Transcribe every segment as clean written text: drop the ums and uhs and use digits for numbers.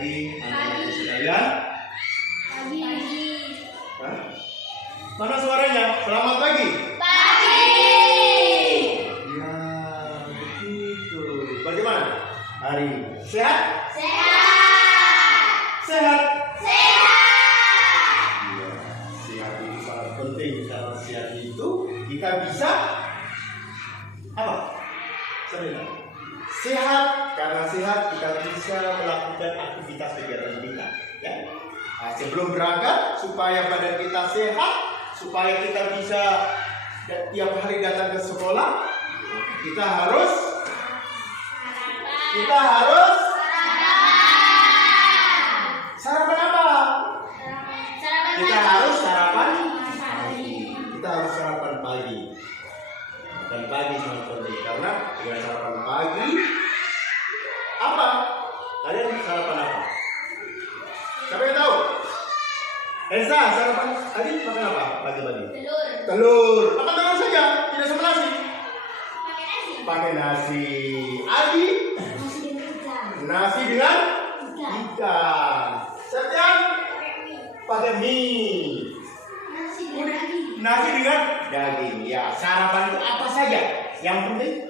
pagi anak-anak sekalian. Pagi. Hah? Mana suaranya? Selamat pagi. Pagi. Ya, begitu. Bagaimana hari ini? Sehat? Sehat. Sehat. Sehat. Ya, sehat itu sangat penting karena sehat itu kita bisa apa? Sehat, karena sehat kita bisa melakukan aktivitas kegiatan kita. Ya. Nah, sebelum berangkat supaya badan kita sehat, supaya kita bisa tiap hari datang ke sekolah, kita harus sarapan apa? Kita harus sarapan pagi. Kita harus sarapan pagi. Dan pagi sangat penting karena dengan sarapan pagi apa? Kalian sarapan apa? Siapa yang tahu? Elsa, sarapan tadi makan apa pagi-pagi? Telur. Makan telur saja, tidak sama nasi. Pakai nasi. Adi? Nasi dengan ikan. Setiap pakai mie. Nasi dengan daging. Ya, sarapan itu apa saja yang penting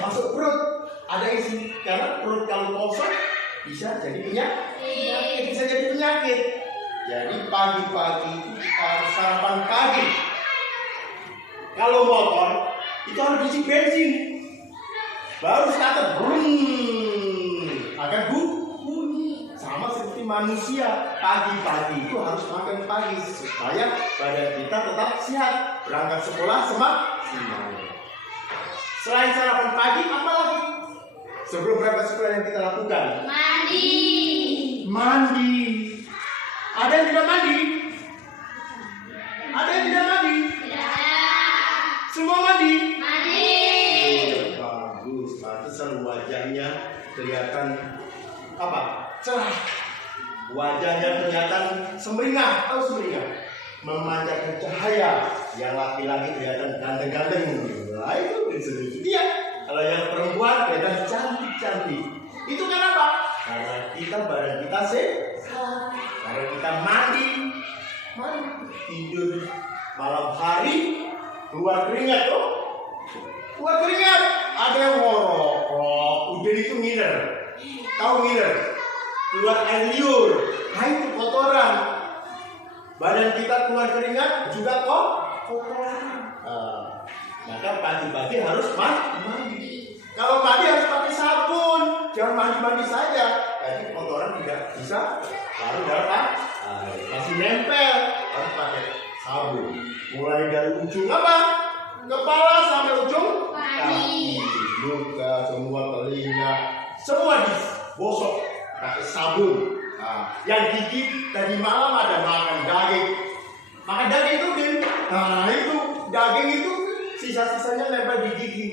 masuk perut, ada isi. Karena perut kalau kosong bisa jadi penyakit. Jadi pagi-pagi harus sarapan pagi. Kalau motor itu harus isi bensin, baru starter akan bunyi. Sama seperti manusia, pagi-pagi itu harus makan pagi supaya badan kita tetap sehat, berangkat sekolah semangat. Selain sarapan pagi, apa lagi? Sebelum berangkat sekolah yang kita lakukan? Mandi. Ada yang tidak mandi? Ada yang tidak mandi? Semua mandi? Bagus, pantesan wajahnya kelihatan apa? Cerah. Wajahnya kelihatan semeringah. Tahu semeringah? Memancarkan cahaya. Yang laki-laki kelihatan ganteng-ganteng. Nah itu dia. Kalau yang perempuan kelihatan cantik-cantik. Itu kenapa? Karena badan kita sehat. Karena kita mandi, tidur malam hari, keluar keringat tuh. Keluar keringat. Ada yang ngorok. Udah itu ngiler. Tahu ngiler? Keluar air liur. Nah itu kotoran. Badan kita keluar keringat juga kotoran. Maka pagi-pagi harus mandi. Kalau mandi harus pakai sabun. Jangan mandi-mandi saja. Jadi kotoran tidak bisa lalu dapat masih nempel, harus pakai sabun. Mulai dari ujung apa? Kepala sampai ujung kaki, muka, semua telinga, semua digosok pakai sabun. Yang gigi tadi malam ada makan daging. Makan daging itu itu daging itu sisa-sisanya nempel di gigi.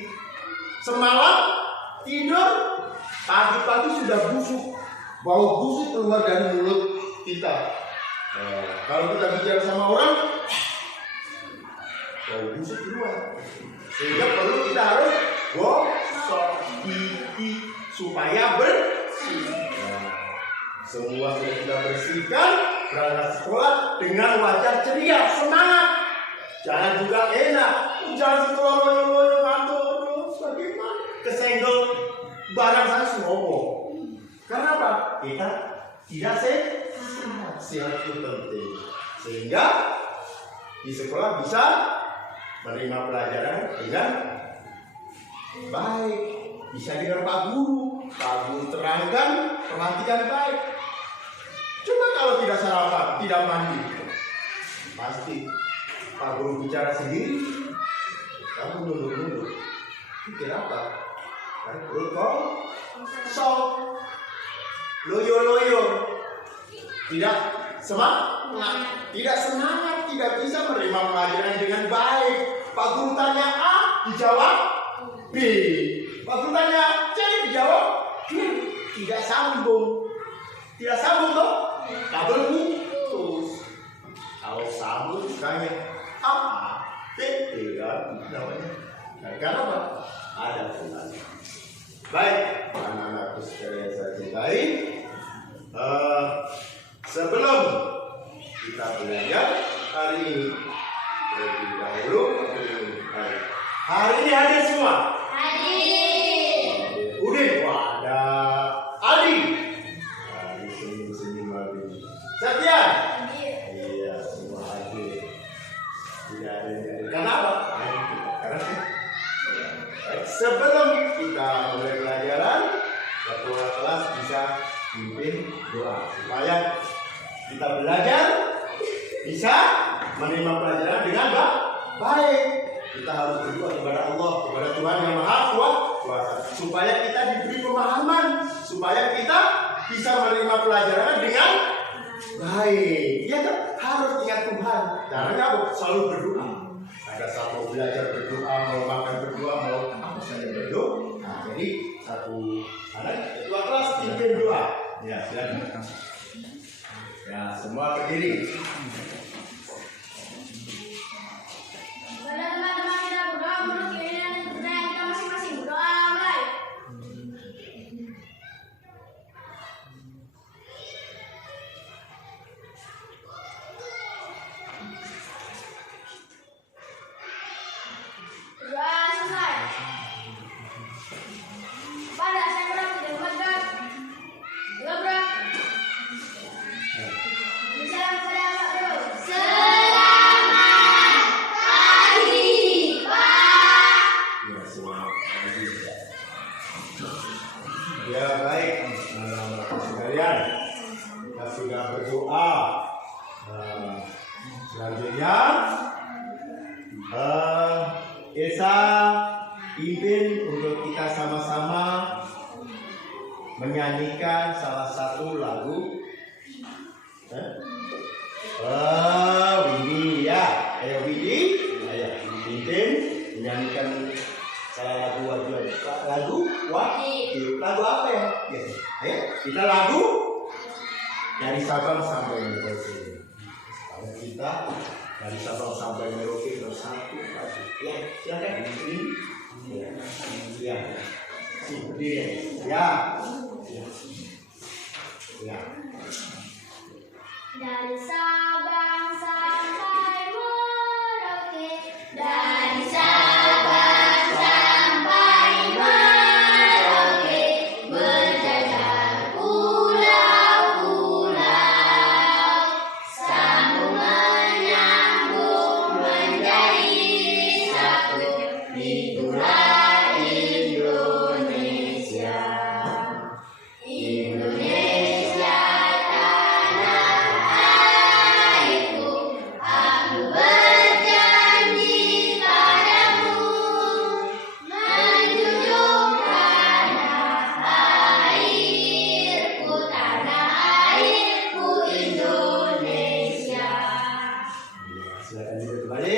Semalam tidur, pagi-pagi sudah busuk. Bau busuk keluar dari mulut kita. Kalau kita bicara sama orang, bau busuk keluar. Sehingga perlu kita harus gosok gigi supaya bersih. Semua sudah kita bersihkan, berangkat sekolah dengan wajah ceria, semangat. Jangan juga enak. Jangan sekolah loyo-loyo ngantuk. Bagaimana? Kesenggol barang saya semua. Karena apa? Kita tidak sehat itu penting. Sehingga di sekolah bisa menerima pelajaran dengan baik. Bisa dengar Pak Guru terangkan, perhatikan baik. Coba kalau tidak sarapan, tidak mandi, pasti Pak Guru bicara sendiri, kamu nunduk-nunduk. Pikir apa? Kan perut kosong. Loyo-loyo, tidak semangat, tidak bisa menerima pelajaran dengan baik. Pak Guru tanya A, dijawab B. Pak Guru tanya C, dijawab D. Tidak sambung toh? Kabel putus. Kalau sambung, tanya A, B, kan namanya. Karena apa? Ada pelajaran. Baik, anak-anakku sekalian saya cintai, berdoa supaya kita belajar bisa menerima pelajaran dengan baik. Kita harus berdoa kepada Allah, kepada Tuhan yang Maha Kuasa, supaya kita diberi pemahaman, supaya kita bisa menerima pelajaran dengan baik. Ya kan? Harus ingat Tuhan. Caranya apa? Selalu berdoa. Ada saat mau belajar berdoa, mau makan berdoa, mau apa saja berdoa. Nah, jadi satu anak ketua kelas pimpin doa. Ya, silakan. Ya, semua berdiri. Pada teman-teman kita berdoa menurut keinginan dan kepercayaan kita masing-masing. Berdoa mulai. Berdoa selesai. Pada saya berdoa tidak berdoa. Berdoa. Bicara kepada Pak Bro. Selamat pagi, Pak. Ya, selamat pagi. Ya, baik. Sekalian, kita sudah berdoa. Selanjutnya, Esa pimpin untuk kita sama-sama menyanyikan salah satu lagu. Windy ya, ayo Windy, ayo pimpin menyanyikan salah lagu apa ya? Ayo kita lagu dari Sabang sampai Merauke. Kalau kita dari Sabang sampai Merauke bersatu lagu. Ya, silakan ini. Ya, berdiri. Ya. Dari Sabang sampai Merauke, dari Sabang sampai Merauke, berjajar pulau-pulau, sambung menyambung menjadi satu, itulah Indonesia. Indonesia tanah airku, aku berjanji padamu, menjunjung tanah airku Indonesia. Silakan duduk kembali.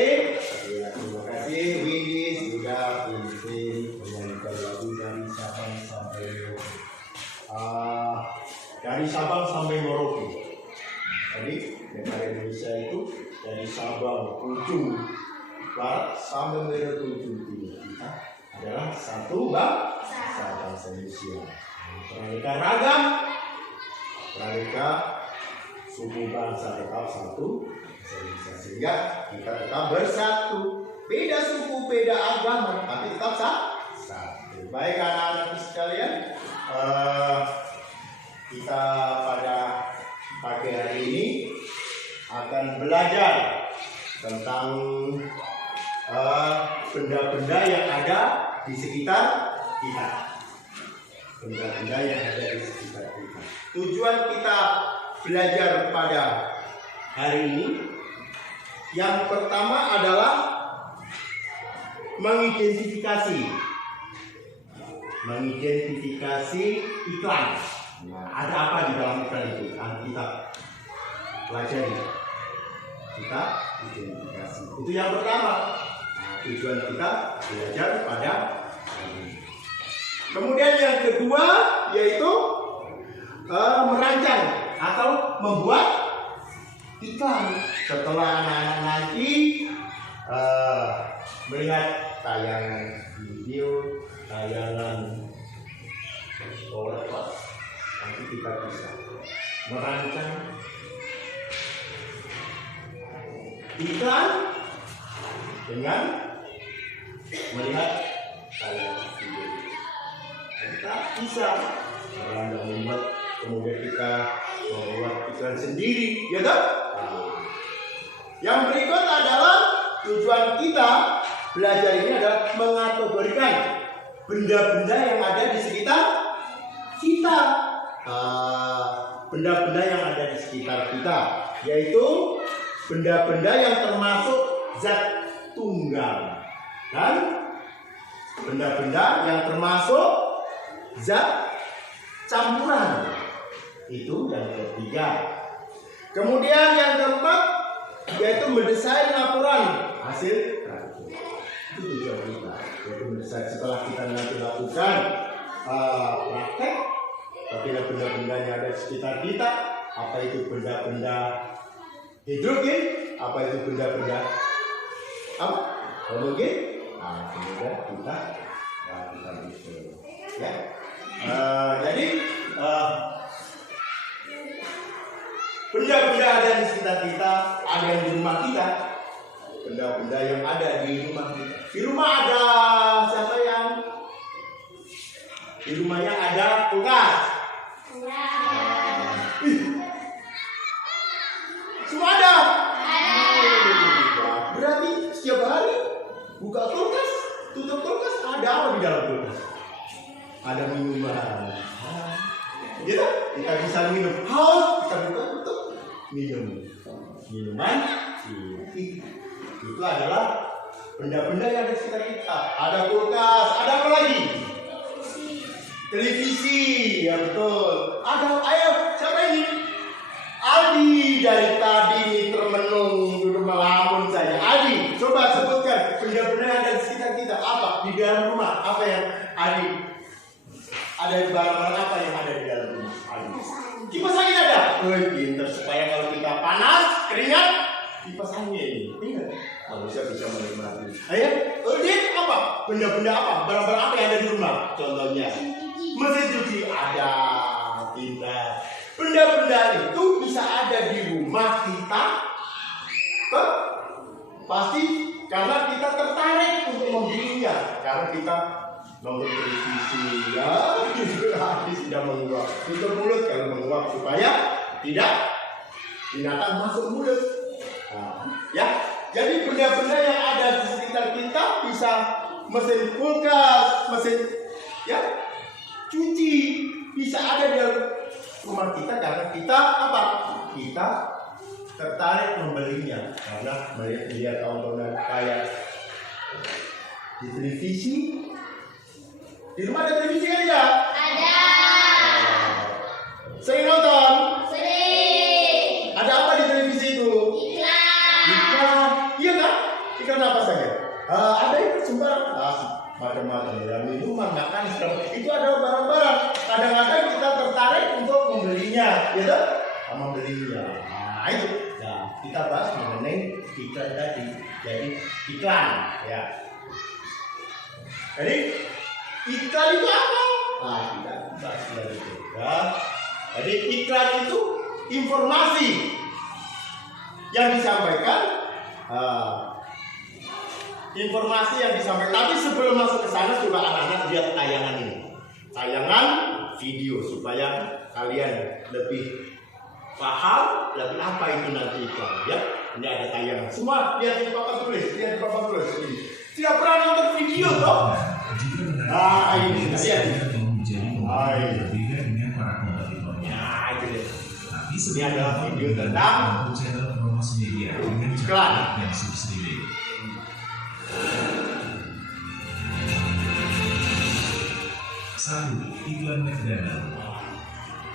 Ya, terima kasih Windy sudah pimpin menyanyikan lagu dari Sabang sampai Merauke. Dari Sabang sampai Merauke. Jadi negara Indonesia itu dari Sabang ujung barat sampai Merauke ujung timur. Kita adalah satu bangsa Indonesia. Beraneka ragam, beraneka suku bangsa tetap satu Indonesia, sehingga kita tetap bersatu. Beda suku, beda agama, tapi tetap satu. Baik anak-anak sekalian, kita pada pagi hari ini akan belajar tentang benda-benda yang ada di sekitar kita. Benda-benda yang ada di sekitar kita. Tujuan kita belajar pada hari ini yang pertama adalah mengidentifikasi iklan. Nah, ada apa di dalam iklan itu? Kita pelajari, kita identifikasi. Itu yang pertama. Nah, tujuan kita belajar pada hari ini. Kemudian yang kedua yaitu merancang atau membuat iklan. Setelah anak-anak nanti melihat tayangan video, tayangan podcast, nanti kita bisa merancang iklan dengan melihat tayangan video. Kita bisa membuat, kemudian kita membuat iklan sendiri, ya kan? Yang berikut adalah tujuan kita belajar ini adalah mengategorikan benda-benda yang ada di sekitar kita. benda-benda yang ada di sekitar kita, yaitu benda-benda yang termasuk zat tunggal dan benda-benda yang termasuk zat campuran. Itu yang ketiga. Kemudian yang keempat yaitu mendesain laporan hasil praktik. Itu tujuan kita, yaitu mendesain setelah kita nanti lakukan praktek. Tapi benda-benda yang ada di sekitar kita, apa itu benda-benda hidrogen, apa itu benda-benda apa? Homogen. Nah, kemudian kita itu, ya. Jadi benda-benda ada di sekitar kita, ada yang di rumah kita, benda-benda yang ada di rumah kita. Di rumah ada siapa yang? Di rumahnya ada kulkas. Semua ada. Berarti setiap hari buka kulkas, tutup kulkas, ada apa di dalam kulkas? Ada minuman. Gitu, kita bisa minum. Haus, kita buka tutup, minum. Minuman, itu adalah benda-benda yang ada di sekitar kita. Ada kulkas, ada apa lagi? Televisi, ya betul. Ada, ayo, siapa ini? Adi dari tadi termenung duduk melamun saja. Adi, coba sebutkan benda-benda yang ada di sekitar kita. Apa? Di dalam rumah, apa yang Adi? Ada barang-barang apa yang ada di dalam rumah? Adi. Kipas angin ada? Pintar, supaya kalau kita panas, keringat, kipas angin. Ingat, manusia bisa menikmati. Ayo, Udin apa? Benda-benda apa? Barang-barang apa yang ada di rumah? Contohnya mesin cuci ada, pintar. Benda-benda itu bisa ada di rumah kita, pasti karena kita tertarik untuk membelinya, karena kita nonton televisi, ya, habis tidak menguap, tutup mulut kalau menguap supaya tidak binatang masuk mulut. Nah, ya, jadi benda-benda yang ada di sekitar kita bisa mesin kulkas, mesin, ya, cuci bisa ada di dalam rumah kita karena kita apa? Kita tertarik membelinya karena melihat tontonan kayak di televisi. Di rumah ada televisi kan tidak? Ada. Sering nonton? Sering. Ada apa di televisi itu? Iklan. Iya kan? Iklan apa saja? Ada yang sembarang. Macam-macam ya, minuman, makan, itu adalah barang-barang. Kadang-kadang kita tertarik untuk membelinya, gitu? Membelinya. Nah itu. Nah, kita bahas mengenai iklan tadi. Jadi iklan, ya. Jadi iklan itu apa? Nah, kita bahas lagi itu. Ya. Jadi iklan itu informasi yang disampaikan. Informasi yang disampaikan. Tapi sebelum masuk ke sana, coba anak-anak lihat tayangan ini. Tayangan video supaya kalian lebih paham lebih apa itu nanti iklan, ya. Ini ada tayangan. Semua lihat di papan tulis, lihat di papan tulis ini. Tidak pernah nonton video toh? Nah, ini lihat. Berbeda dengan para kompetitornya. Nah, itu dia. Tapi ini adalah video tentang channel promosi media dengan iklan dan subsidi. Satu, iklan McDonald.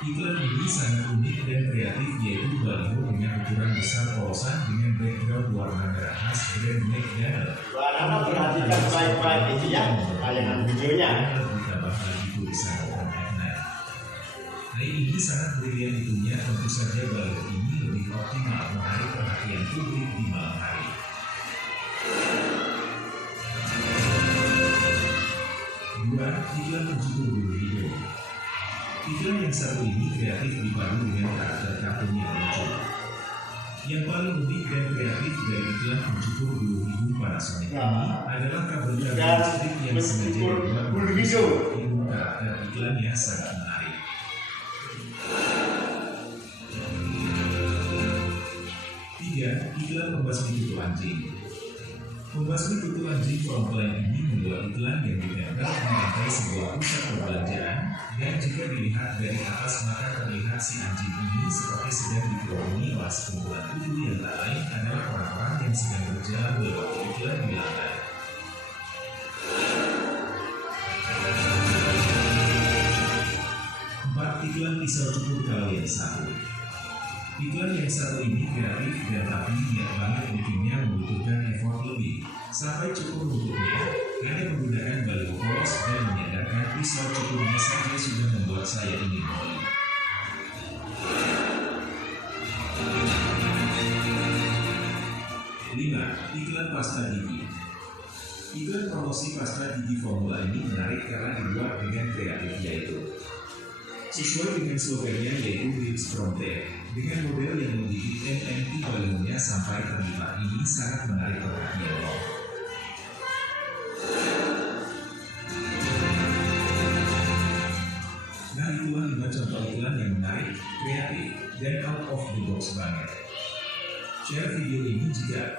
Iklan ini sangat unik dan kreatif, yaitu baliho dengan ukuran besar polosan dengan background warna merah khas brand McDonald. Anak-anak perhatikan baik-baik itu ya, tayangan videonya. Ditambah lagi tulisan orang Edna. Hari ini sangat brilian itunya, tentu saja baliho ini lebih optimal menarik perhatian publik di malam hari. Dua, iklan penjuru bulu hidung. Iklan yang satu ini kreatif dipadu dengan karakter kartun yang lucu. Yang paling unik dan kreatif dari iklan pencukur bulu hidung Panasonic ini adalah kabel listrik yang sengaja dibuat dengan karakter iklan yang sangat menarik. Tiga, iklan pembasmi kutu anjing. Pembasmi kutu anjing Frontline ini membuat iklan yang ditempel di lantai sebuah pusat perbelanjaan dan jika dilihat dari atas maka terlihat si anjing ini seperti sedang dikerumuni oleh sekumpulan kudu yang tak lain adalah orang-orang yang sedang berjalan melewati iklan di lantai. Iklan pisau cukur kalau yang satu. Iklan yang satu ini kreatif dan tapi niat banget bikinnya membutuhkan effort lebih. Sampai cukur rambutnya hanya menggunakan baliho polos dan menyadarkan pisau cukurnya saja sudah membuat saya ingin moli. Lima, iklan pasta gigi. Iklan promosi pasta gigi formula ini menarik karena dibuat dengan kreatif, yaitu sesuai dengan slogannya yaitu Lips from There. Dengan model yang menggigit MMT balihonya sampai terlibat ini sangat menarik perhatian lo. Nah itulah 5 contoh iklan yang menarik, kreatif, dan out of the box banget. Share video ini jika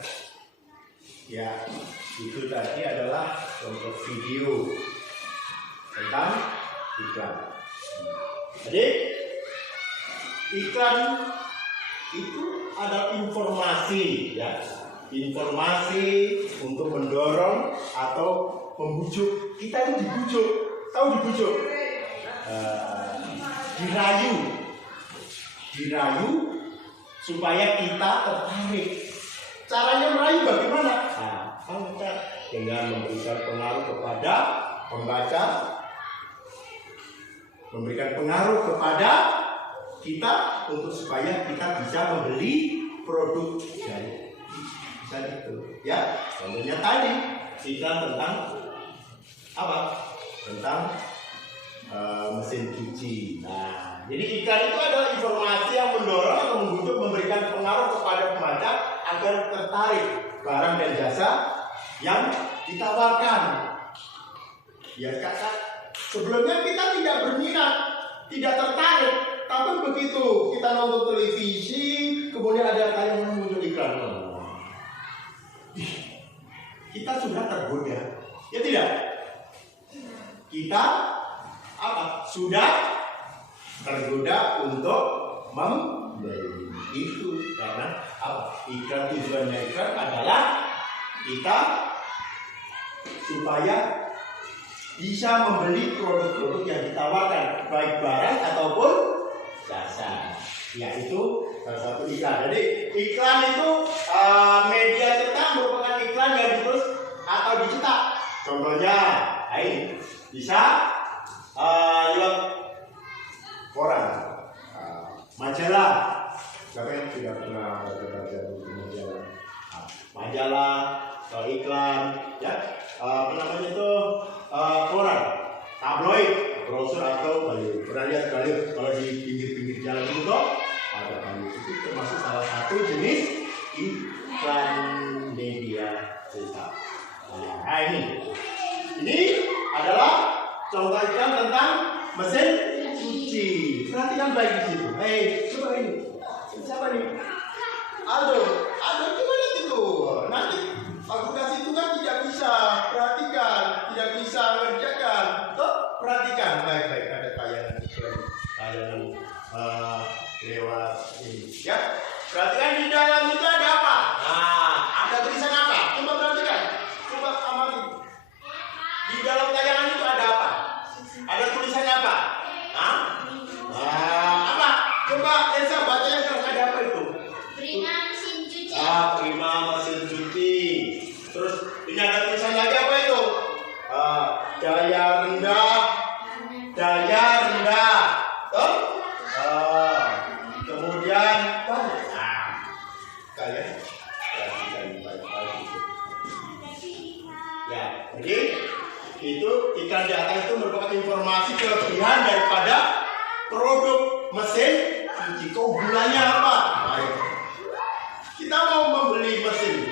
Ya, itu tadi adalah contoh video tentang iklan. Jadi iklan itu ada informasi, ya, informasi untuk mendorong atau membujuk. Kita ini dibujuk, tahu dibujuk? Dirayu supaya kita tertarik. Caranya merayu bagaimana? Kita dengan memberikan pengaruh kepada pembaca, memberikan pengaruh kepada kita untuk supaya kita bisa membeli produk dari bisa itu, ya. Contohnya tadi iklan tentang apa? Tentang mesin cuci. Nah, jadi iklan itu adalah informasi yang mendorong atau membujuk, memberikan pengaruh kepada pembaca agar tertarik barang dan jasa yang ditawarkan. Ya, kakak. Sebelumnya kita tidak berminat, tidak tertarik, tapi begitu kita nonton televisi, kemudian ada tayangan muncul iklan, kita sudah tergoda, ya tidak? Kita sudah tergoda untuk membeli itu karena iklan, tujuannya iklan adalah kita supaya bisa membeli produk-produk yang ditawarkan, baik barang ataupun jasa. Ya, itu salah satu iklan. Jadi iklan itu media cetak merupakan iklan yang ditulis atau dicetak. Contohnya, ini bisa lewat koran, majalah. Siapa yang tidak pernah baca majalah? Majalah, iklan, ya. Apa namanya itu? Koran, tabloid, brosur atau baliho. Pernah lihat baliho kalau di pinggir-pinggir jalan itu ada baliho. Itu termasuk salah satu jenis iklan media cetak. Nah, ini adalah contoh iklan tentang mesin cuci. Perhatikan baik di situ. Coba ini. Siapa ini? Aldo coba lihat itu. Nanti aku kasih itu kan tidak bisa perhatikan, tidak bisa mengerjakan. Perhatikan baik-baik, ada tayangan lewat ini, ya. Perhatikan di dalam itu ada apa? Ada tulisan apa? Coba perhatikan, coba amati. Di dalam tayangan itu ada apa? Ada tulisan apa? Apa? Coba Elsa bacanya sekarang, ada apa itu? Prima mesin cuci. Prima mesin cuci. Terus ini ada tulisan lagi apa itu? Daya rendah. Kemudian kalian perhatikan baik-baik. Ya, jadi itu iklan di atas itu merupakan informasi kelebihan daripada produk mesin cuci. Keunggulannya apa? Baik. Kita mau membeli mesin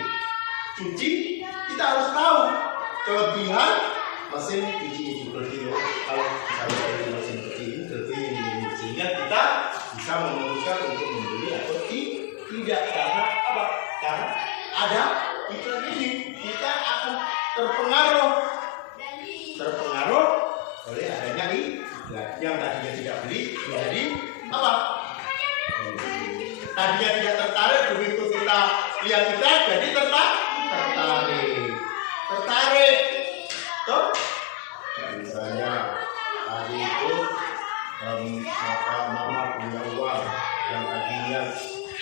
cuci, kita harus tahu kelebihan mesin cuci itu. Kalau kita beli mesin cuci ini, kelebihan ini, sehingga kita bisa memutuskan untuk membeli atau tidak. Karena apa? Karena ada iklan ini, kita akan terpengaruh oleh adanya Nah, yang tadinya tidak beli menjadi apa? Tadinya tidak tertarik, begitu kita lihat iklan jadi tertarik. Toh? Misalnya tadi itu mama punya uang yang tadinya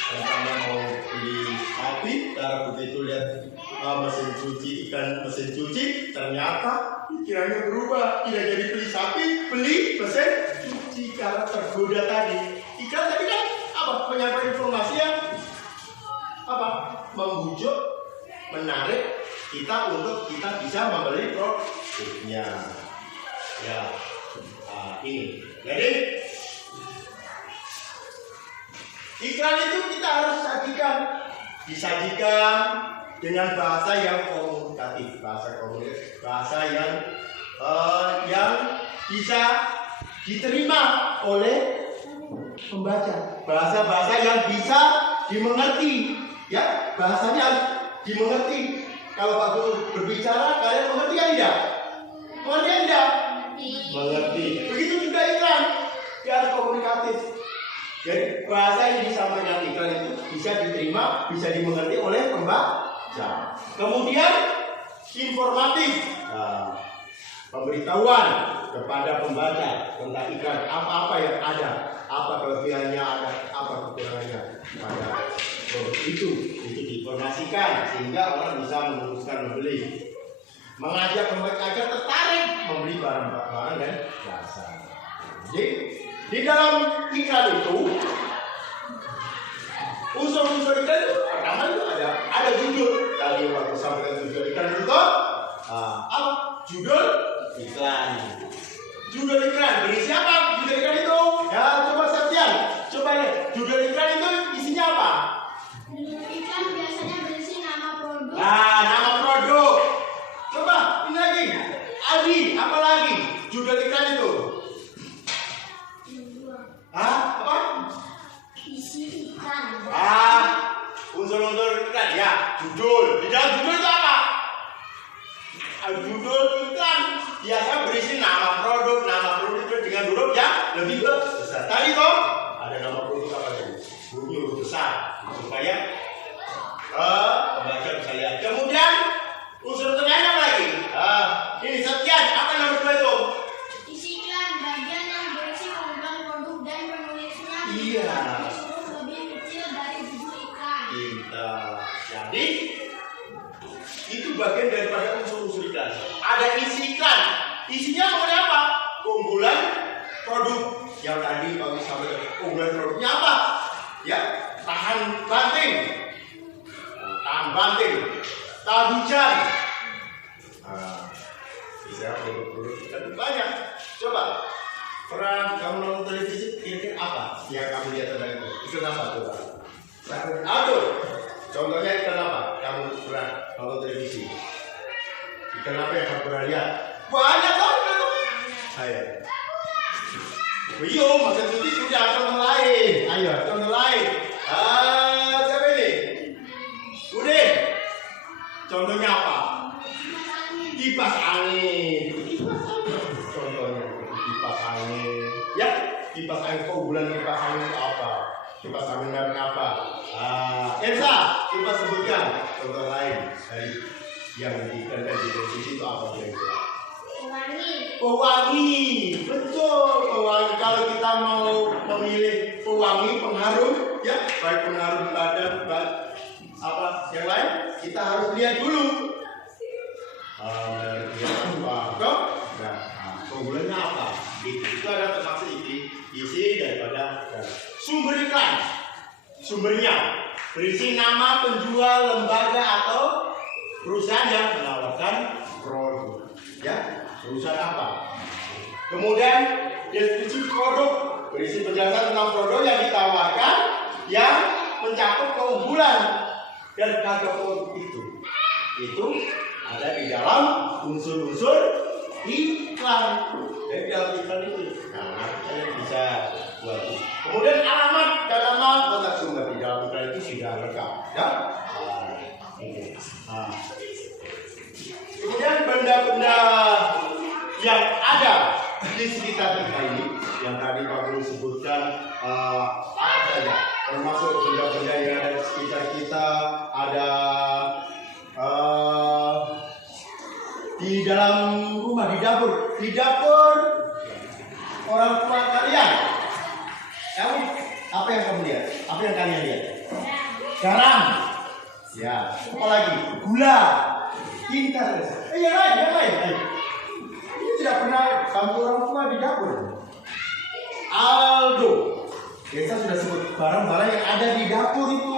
rencana mau beli sapi, karena begitu lihat mesin cuci ternyata pikirannya berubah, tidak jadi beli sapi, beli mesin cuci karena tergoda tadi. Iklan tadi kan apa? Menyampaikan informasi yang apa? Membujuk, menarik kita untuk kita bisa membeli produknya. Ya, ini. Jadi iklan itu kita harus disajikan dengan bahasa yang komunikatif, bahasa yang bisa diterima oleh pembaca, bahasa yang bisa dimengerti, ya, bahasanya dimengerti. Kalau Pak Guru berbicara, kalian mengerti ya tidak? Mengerti ya tidak? Mengerti. Begitu juga iklan, dia harus komunikatif. Jadi bahasa yang disampaikan iklan itu bisa diterima, bisa dimengerti oleh pembaca. Kemudian informatif, pemberitahuan kepada pembaca tentang iklan, apa-apa yang ada, apa kelebihannya, ada apa kekurangannya pada produk itu diinformasikan sehingga orang bisa memutuskan membeli. Mengajak mereka agar tertarik membeli barang-barang dan jasa. Jadi di dalam iklan itu unsur-unsur iklan itu pertama itu ada judul. Tadi waktu sampaikan judul iklan itu apa? Judul iklan. Judul iklan berisi apa? Judul iklan itu ya coba Septian, coba lihat judul iklan itu isinya apa? Judul iklan biasanya berisi nama produk. Nama produk. Coba ini lagi. Adi, apa lagi? Judul iklan itu. Apa? Isi iklan. Unsur-unsur iklan ya, judul. Di dalam judul itu apa? Judul iklan biasa berisi nama produk itu dengan huruf yang lebih besar. Tadi toh ada nama produk apa tadi? Bunyi huruf besar supaya pembaca bisa lihat. Kemudian unsur lain apa lagi? Ini Septian, apa nama kedua itu? Isi iklan bagian yang berisi keunggulan produk dan penulisnya Iya. huruf lebih kecil dari judul iklan. Pintar. Jadi itu bagian daripada unsur-unsur iklan. Ada isi iklan. Isinya mengenai apa? Keunggulan produk. Yang tadi Pak sampaikan. Keunggulan produknya apa? Ya, tahan banting, tahan hujan. Bisa produk-produk iklan banyak. Coba pernah kamu nonton televisi, kira-kira apa yang kamu lihat tentang itu? Iklan apa coba? Aduh, contohnya iklan apa? Kamu pernah nonton televisi? Iklan apa yang kamu pernah lihat? Banyak kan? Ayo. Iyo, maksud cuti sudah contoh lain. Ayo, contoh lain. Siapa ini? Udin. Contohnya apa? Kipas angin. Contohnya kipas angin. Ya, kipas angin. Keunggulan kipas angin itu apa? Kipas angin merek apa? Elsa, coba sebutkan contoh lain dari yang diiklankan di televisi itu apa kira-kira? Pewangi, betul. Pewangi, kalau kita mau memilih pewangi, pengharum, ya, baik pengharum badan, apa yang lain, kita harus lihat dulu. Keunggulannya apa? Itu ada termasuk isi daripada sumber iklan. Sumbernya berisi nama penjual, lembaga atau perusahaan yang menawarkan produk. Ya, perusahaan apa? Kemudian deskripsi produk berisi penjelasan tentang produk yang ditawarkan yang mencakup keunggulan dan harga produk itu. Itu ada di dalam unsur-unsur iklan. Jadi dalam iklan itu, nah kalian bisa buat. Kemudian alamat dan nama kontak sumber di dalam iklan itu sudah lengkap, ya. Kemudian benda-benda yang ada di sekitar sekitar kita ini yang tadi Pak Guru sebutkan apa saja, termasuk benda-benda yang ada di sekitar kita, ada di dalam rumah, di dapur orang tua kalian. Apa yang kamu lihat? Apa yang kalian lihat? Garam. Ya, apa lagi? Gula. Pintar. Yang lain. Ini tidak pernah bantu orang tua di dapur. Aldo. Kita sudah sebut barang-barang yang ada di dapur itu.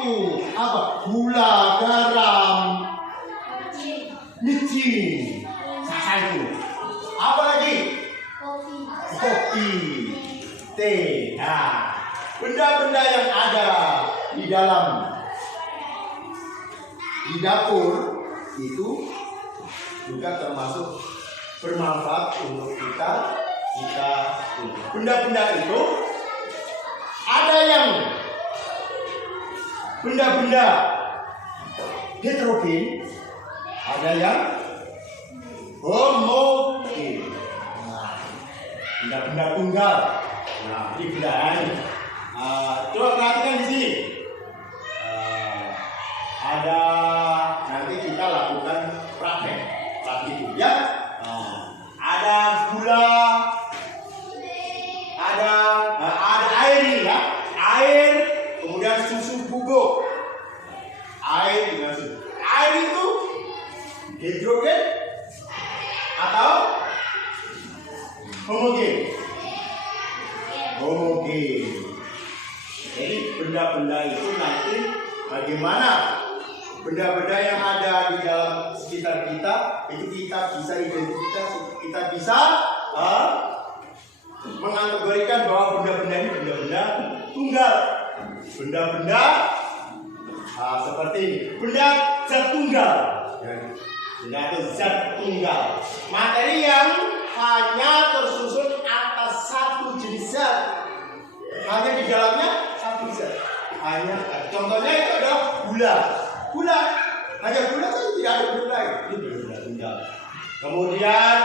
Apa? Gula, garam, micin, sasa itu. Apa lagi? Kopi, teh. Nah, benda-benda yang ada di dalam di dapur itu juga termasuk bermanfaat untuk kita. Benda-benda itu ada yang benda-benda heterogen, ada yang homogen. Nah, benda-benda tunggal. Nah, ini benda. Coba perhatikan di sini. Ada nanti kita lakukan praktek itu ya. Ada gula, ada air ini ya, air, kemudian susu bubuk, air dengan susu. Air itu hidrogen atau homogen? Homogen. Jadi benda-benda itu nanti bagaimana benda-benda yang ada di dalam sekitar kita itu kita bisa identifikasi, kita bisa mengategorikan bahwa benda-benda ini benda-benda tunggal, benda-benda seperti ini, benda zat tunggal, benda itu zat tunggal, materi yang hanya tersusun atas satu jenis zat, hanya di dalamnya satu zat, contohnya itu adalah gula, hanya gula saja, tidak ada benda lain, itu benda tunggal. Kemudian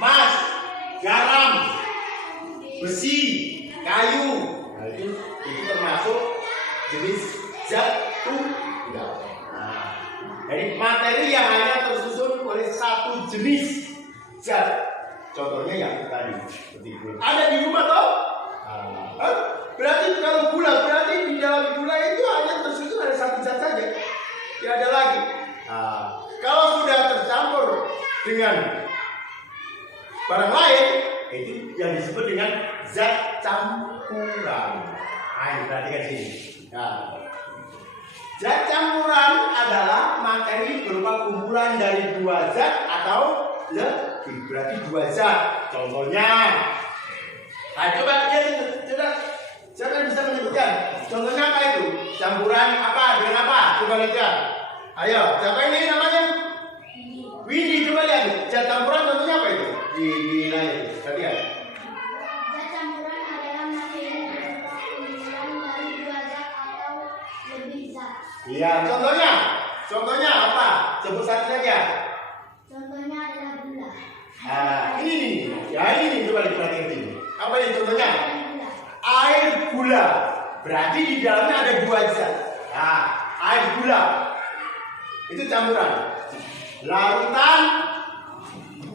emas, garam, besi, kayu, nah, itu termasuk jenis zat tunggal. Nah, jadi materi yang hanya tersusun oleh satu jenis zat, contohnya yang tadi seperti itu. Ada di rumah toh? Berarti kalau gula, berarti di dalam gula itu hanya tersusun ada satu zat saja, tidak ada lagi. Kalau sudah tercampur dengan barang lain, itu yang disebut dengan zat campuran. Ini perhatikan sini. Zat campuran adalah materi berupa kumpulan dari dua zat atau lebih, berarti dua zat. Contohnya, coba siapa bisa menyebutkan? Contohnya apa itu? Campuran apa dengan apa? Coba lihat. Ayo, siapa ini namanya? Windy, coba lihat. Zat campuran contohnya apa itu? Di layar. Lihat. Zat campuran adalah materi berupa kumpulan dari dua zat atau lebih zat. Iya, contohnya apa? Sebut satu saja. Contohnya adalah gula. Ini. Ya ini coba diperhatikan ini. Apa ini contohnya? Gula. Air gula. Berarti di dalamnya ada dua zat. Air gula. Itu campuran. Larutan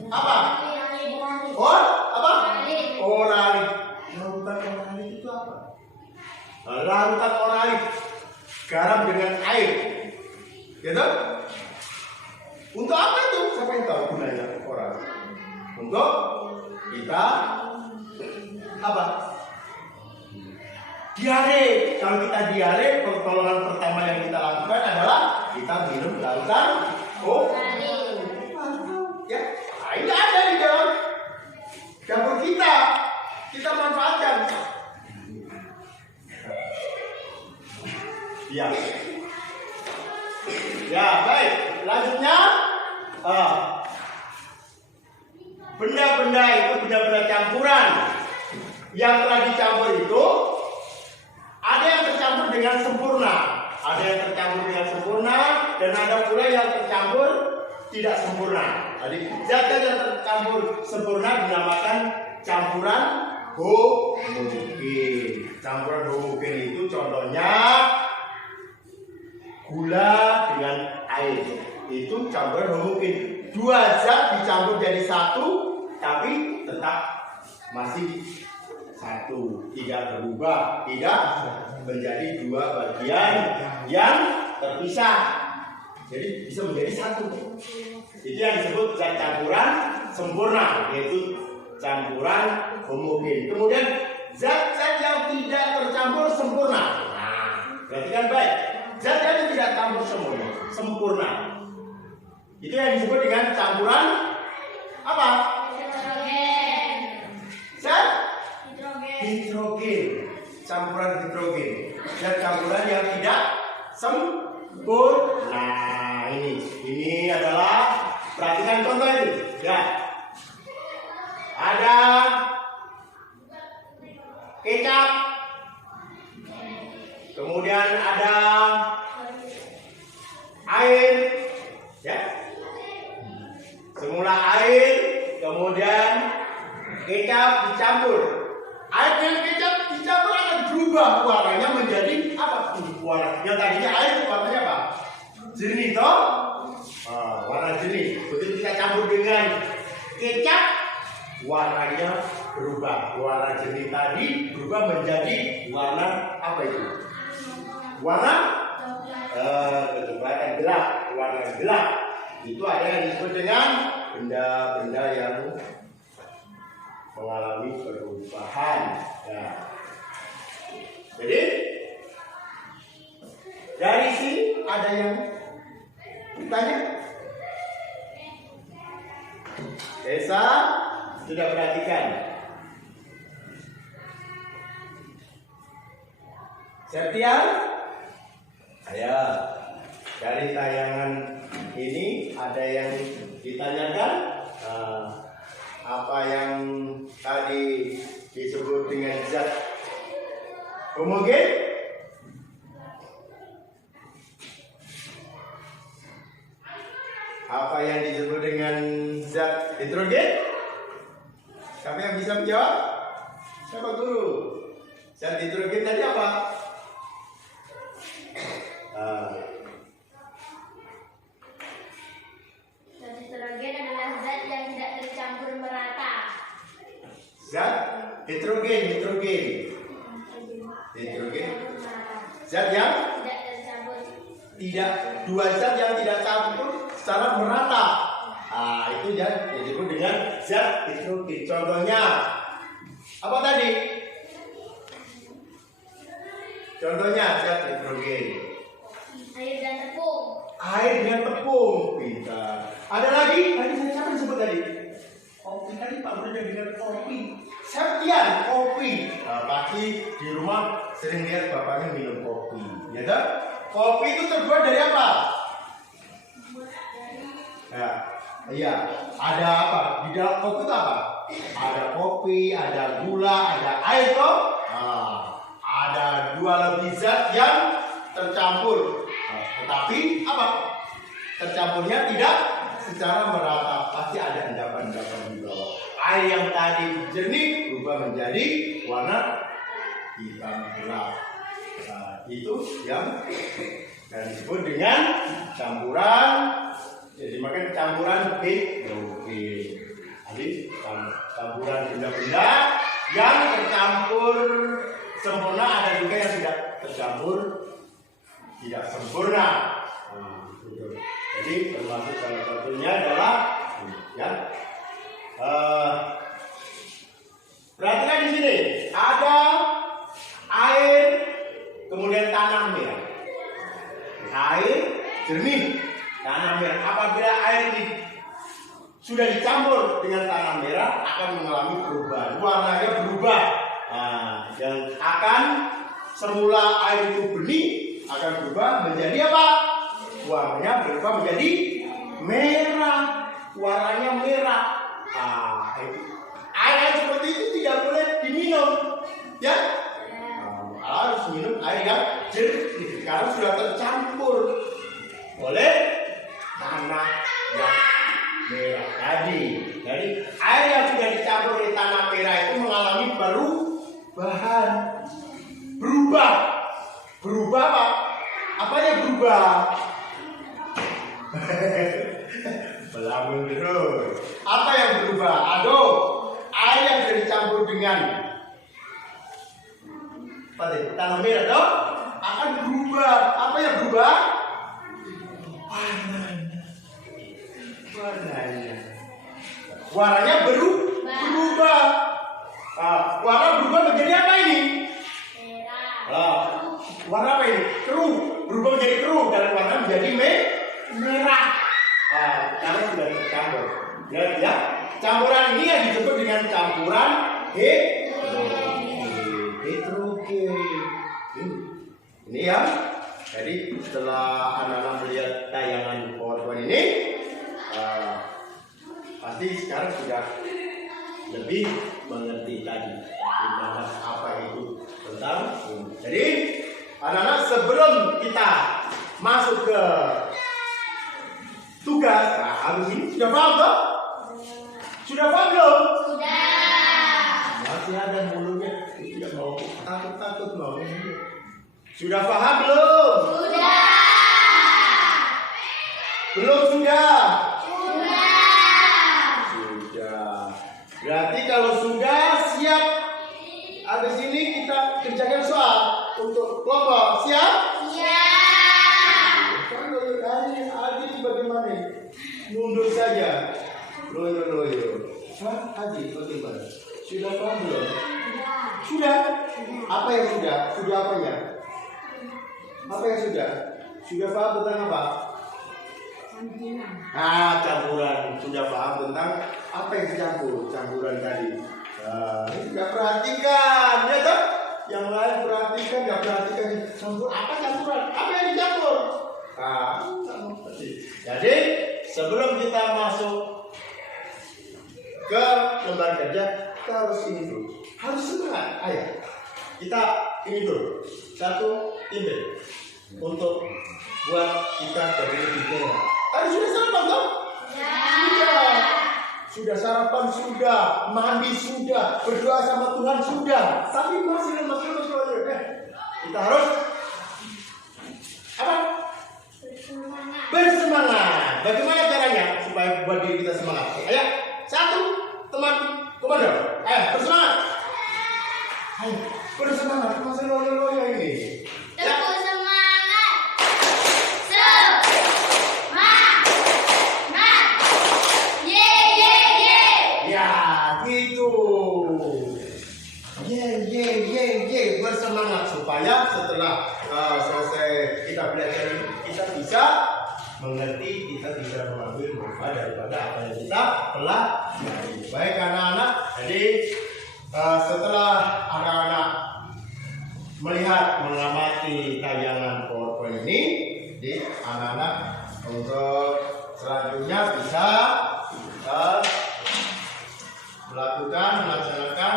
apa? Oralit. Larutan oralit itu apa? Larutan oralit. Garam dengan air. Gitu? Untuk apa itu? Siapa yang tahu gunanya oralit? Untuk kita apa? Diare. Kalau kita diare, pertolongan pertama yang kita lakukan adalah kita minum larutan ya. Ini ada di dalam dapur kita. Kita manfaatkan. Ya. Ya, baik. Lanjutnya, benda-benda itu benda-benda campuran yang telah dicampur itu ada yang tercampur dengan sempurna, ada yang tercampur dengan sempurna, dan ada pula yang tercampur tidak sempurna. Jadi zat yang tercampur sempurna dinamakan campuran homogen. Campuran homogen itu contohnya gula dengan air. Itu campuran homogen. Dua zat dicampur jadi satu, tapi tetap masih satu, tidak berubah, tidak menjadi dua bagian yang terpisah. Jadi bisa menjadi satu. Itu yang disebut zat campuran sempurna, yaitu campuran homogen. Kemudian zat-zat yang tidak tercampur sempurna. Nah, perhatikan baik. Zat yang tidak campur sempurna. Itu yang disebut dengan campuran apa? Hidrogen. Zat Hidrogen. hidrogen. Campuran hidrogen. Zat campuran yang tidak sempurna. Ini adalah, perhatikan contoh itu. Ya. Ada kecap. Kemudian ada air, ya. Semula air, kemudian kecap dicampur. Air dan kecap dicampur akan berubah warnanya menjadi apa? Warna yang tadinya air warnanya apa? Jernih toh? Warna jernih. Begitu kita campur dengan kecap, warnanya berubah. Warna jernih tadi berubah menjadi warna apa itu? Warna kecoklatan gelap. Warna gelap itu ada yang disebut dengan benda-benda yang mengalami perubahan. Nah, jadi dari sini ada yang bertanya? Desa sudah perhatikan. Septian? Ayo, dari tayangan ini ada yang ditanyakan? Apa yang tadi disebut dengan zat homogen? Apa yang disebut dengan zat hidrogen? Siapa yang bisa menjawab? Siapa guru? Zat hidrogen tadi apa? Zat hidrogen adalah zat yang tidak tercampur merata. Zat hidrogen. Zat yang Tidak tercampur. tidak, dua zat yang tidak campur secara merata. Itu yang disebut dengan zat hidrogen. Contohnya apa tadi? Contohnya zat hidrogen. Air dan tepung. Air dengan tepung. Pintar. Ada lagi? Tadi saya siapa disebut tadi? Kopi tadi Pak Bro dengan kopi. Septian kopi. Pasti di rumah sering lihat bapaknya minum kopi. Ya kan? Kopi itu terbuat dari apa? Ya, iya. Ada apa? Di dalam kopi itu apa? Ada kopi, ada gula, ada air toh. Ada dua lebih zat yang tercampur. Tetapi apa? Tercampurnya tidak secara merata. Pasti ada endapan-endapan di bawah. Air yang tadi jernih berubah menjadi warna hitam gelap. Itu yang disebut dengan campuran. Jadi makanya campuran hidrogen. Jadi campuran benda-benda yang tercampur sempurna, ada juga yang tidak tercampur tidak sempurna. Jadi termasuk salah satunya adalah ya. Perhatikan di sini ada air, kemudian tanah merah. Air jernih, tanah merah. Apabila air sudah dicampur dengan tanah merah akan mengalami perubahan, warnanya berubah. Yang akan semula air itu bening akan berubah menjadi apa? Warnanya berubah menjadi merah, warnanya merah. Air seperti itu tidak boleh diminum, ya. Harus minum air yang jernih karena sudah tercampur oleh tanah yang merah tadi. Jadi air yang sudah dicampur oleh tanah merah Melamun terus. Apa yang berubah? Aduh, air yang sudah dicampur dengan tanah merah toh akan berubah. Apa yang berubah? Warnanya. Warnanya berubah. Warna berubah menjadi apa ini? Warna apa ini? Keruh. Berubah menjadi keruh dan warna menjadi merah. Karena sudah tercampur. Ya, campuran ini yang disebut dengan campuran heterogen. Ini ya. Jadi setelah anak-anak melihat tayangan PowerPoint ini, pasti sekarang sudah lebih mengerti tadi tentang apa itu tentang. Jadi anak-anak sebelum kita masuk ke tugas, habis ini sudah paham toh? Sudah paham belum? Sudah. Masih ada mulutnya tidak mau takut mau. Sudah paham belum? Sudah. Belum sudah? Sudah. Sudah. Berarti kalau sudah siap, habis ini kita kerjakan soal untuk kelompok. Siap? Siap. Kalau Adi bagaimana? Mundur saja. Loyo. Adi bagaimana? Sudah paham belum? Sudah. Apa yang sudah? Sudah apanya? Apa yang sudah? Sudah paham tentang apa? Campuran. Sudah paham tentang apa yang dicampur? Campuran tadi. Ini juga perhatikan, ya toh? Yang lain perhatikan, nggak perhatikan. Apa campuran? Apa yang dicampur? Sama seperti. Jadi sebelum kita masuk ke lembar kerja, kita harus ini dulu. Harus semangat. Ayo, kita ini dulu. Satu email untuk buat kita lebih jauh. Tadi sudah sarapan toh? Sudah sarapan, sudah mandi, sudah berdoa sama Tuhan, sudah. Tapi masih lemas. Kita harus apa? Bersemangat. Bagaimana caranya supaya buat diri kita semangat? Ayo, satu teman komando. Ayo bersemangat. Ayo bersemangat. Masih loyo ini. Teguh semangat. Ya gitu. Ye bersemangat supaya setelah selesai kita belajar ini kita bisa mengerti, kita bisa mengambil manfaat daripada apa yang kita pelajari. Baik anak-anak, jadi setelah anak-anak melihat mengamati tayangan PowerPoint ini, jadi anak-anak untuk selanjutnya bisa melaksanakan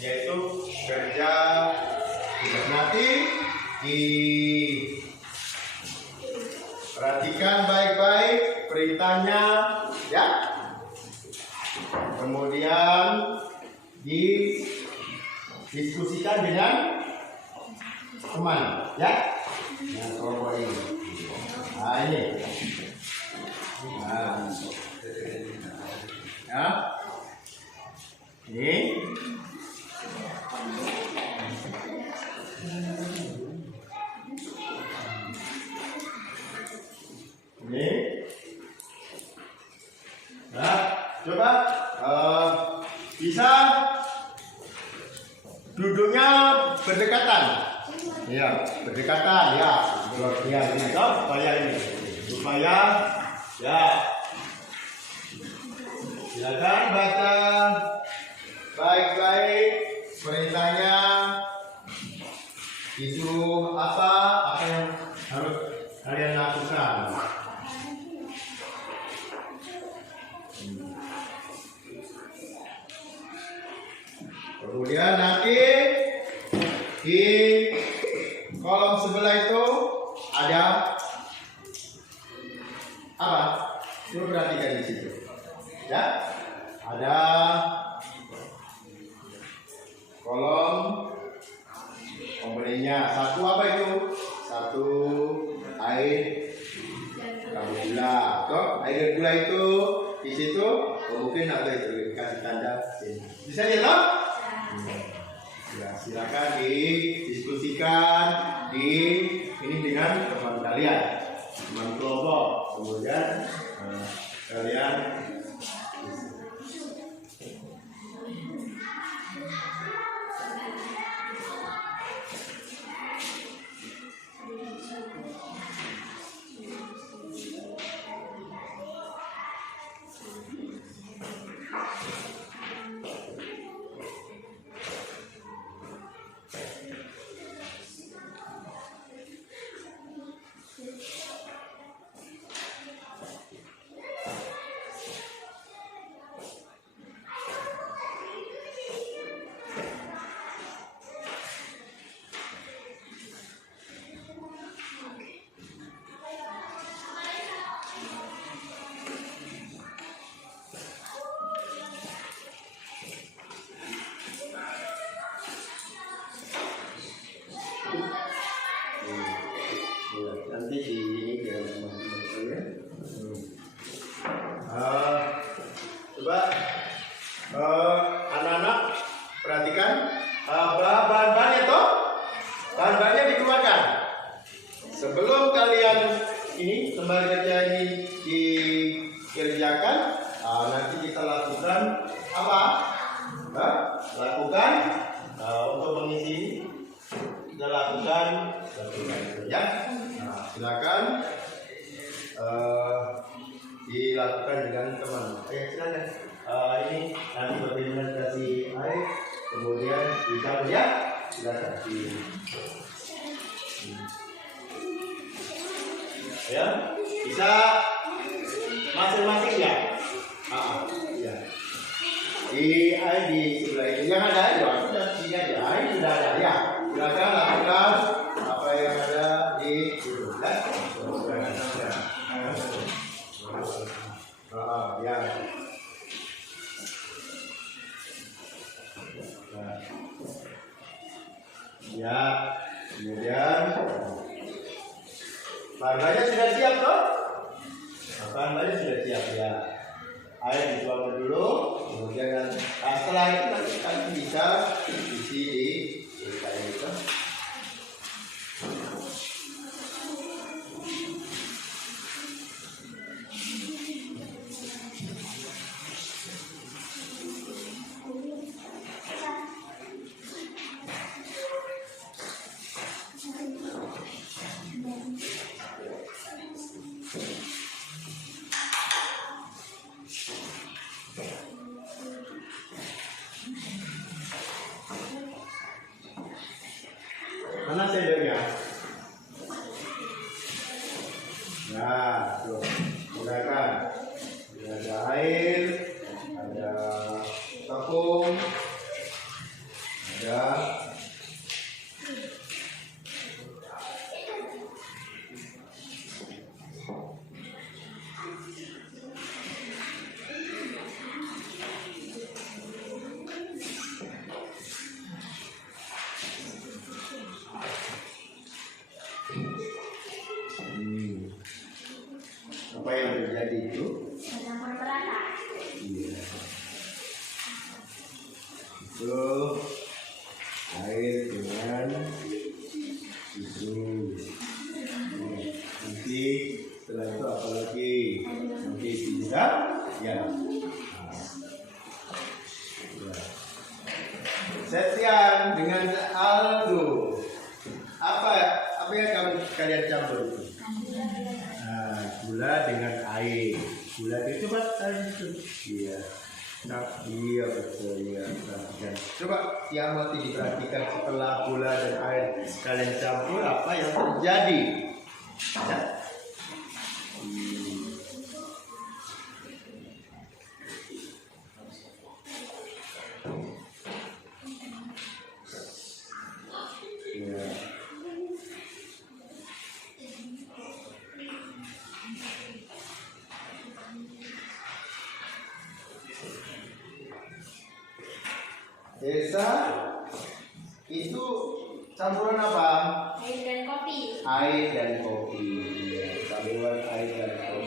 yaitu kerja tugas nanti. Perhatikan baik-baik perintahnya ya. Kemudian didiskusikan dengan teman ya. Nah, kelompok ini. Nah, ini. Nah. Ya. Ini. Ini. Nah, coba bisa duduknya berdekatan. Ya, berdekatan ya. Ya, ini supaya ini. Supaya ya. Silakan baca baik-baik perintahnya. Itu apa yang harus kalian lakukan. Kemudian nanti di kolom sebelah itu ada apa? Coba perhatikan di situ. Ya, ada kolom komponennya. Satu apa itu? Satu air tambah gula. Toh, air gula itu di situ mungkin ada itu kasih tanda sini. Bisa ya toh? Ya, silakan didiskusikan ini dengan teman kalian, teman kelompok. Kemudian kalian nanti di ini ya teman-teman sekalian. Coba anak-anak perhatikan bahan-bahannya toh, bahan-bahannya dikeluarkan sebelum kalian ini lembar kerja ini dikerjakan. Nanti kita lakukan apa? Lakukan untuk mengisi kita lakukan ya. Silakan dilakukan dengan teman. Silakan. Ini nanti bagaimana kasih air, kemudian dicampur ya. Silakan. Ya, bisa masing-masing ya. Ya. Di air di sebelah ini yang ada ya, sudah sini aja. Air sudah ada ya. Silakan lakukan apa yang ada di situ. Ya. Ya, kemudian bahannya sudah siap toh? Bahannya sudah siap ya. Air dituangkan dulu, kemudian setelah itu nanti kalian bisa isi di kain itu. Mana sendoknya? Nah, tuh, gunakan. Ada air, ada tepung, ada apa yang terjadi itu? Campur merata. Iya. Itu air dengan susu. Nanti setelah itu apa lagi? Nanti bisa ya. Setian dengan Aldo. Apa yang kalian campur itu? Gula dengan air. Gula itu coba itu. Iya. Nah, iya betul ya. Perhatikan. Coba yang mati diperhatikan setelah gula dan air kalian campur apa yang terjadi? Ya. Desa itu campuran apa? Air dan kopi. Air dan kopi. Ya, campuran air dan kopi.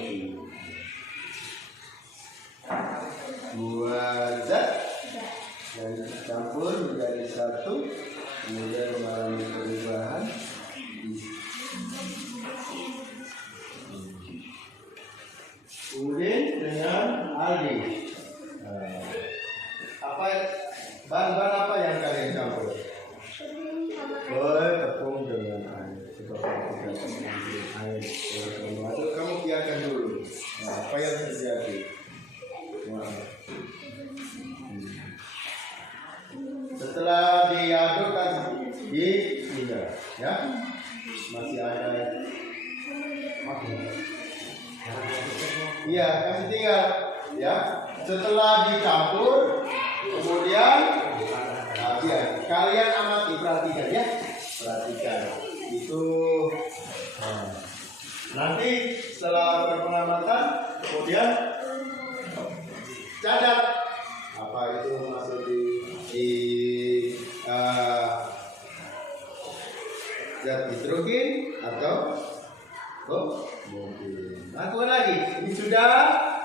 dua zat dan campur menjadi satu, kemudian mengalami perubahan. Udin dengan aldi. Apa bahan-bahan apa yang kalian campur? Tepung dengan air. Coba kita air. Kamu biarkan dulu. Apa yang terjadi? Setelah diaduk kan tinggal, ya. Masih ada. Iya, kasih tinggal, ya. Setelah dicampur, kemudian ya, kalian amati, perhatikan ya, perhatikan itu. Nanti setelah berpengamatan, kemudian cadat apa itu masuk di zat nitrogen atau mungkin lakukan lagi. Ini sudah,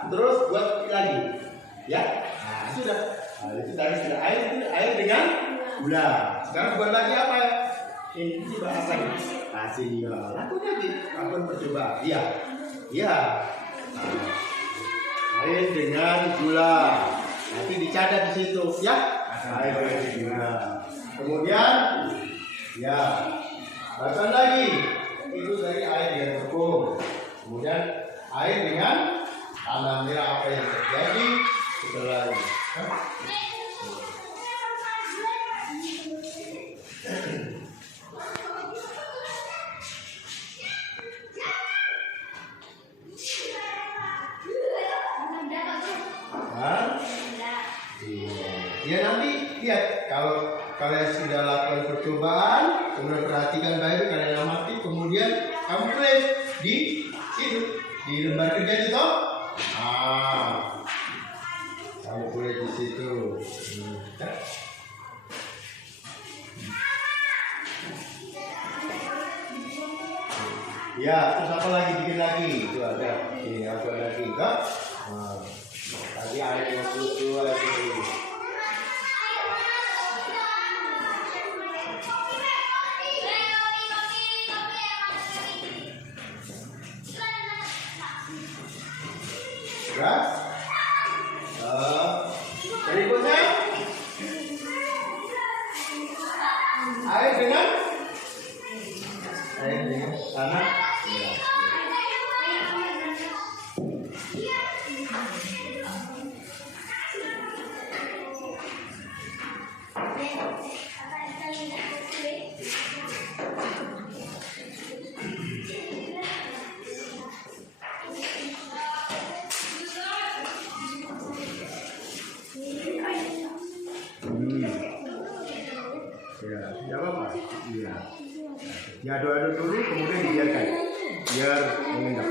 terus buat lagi, ya. Nah, sudah. Nah, itu tadi sudah air dengan gula. Sekarang buat lagi apa ya? Ini coba apa nih? Kasih gula. Lakukan lagi. Lakukan percobaan. Iya. Iya. Nah, air dengan gula. Nanti dicatat di situ, ya. Air dengan gula. Kemudian, ya. Lakukan lagi. Itu dari air dengan tepung. Kemudian air dengan tanah merah. Apa yang terjadi setelah ini? Ya nanti lihat kalau kalian sudah lakukan percobaan, kemudian perhatikan baik, kalian amati, kemudian kamu tulis di situ di lembar kerja itu toh. Kamu tulis di situ. Ya, terus apa lagi bikin lagi? Itu ada. Ini apa lagi? Toh? Tadi air susu lagi. Ya. Berikutnya air dengan tanah. Ya. Ya, apa-apa. Iya. Diaduk-aduk dulu, kemudian dibiarkan biar mengendap.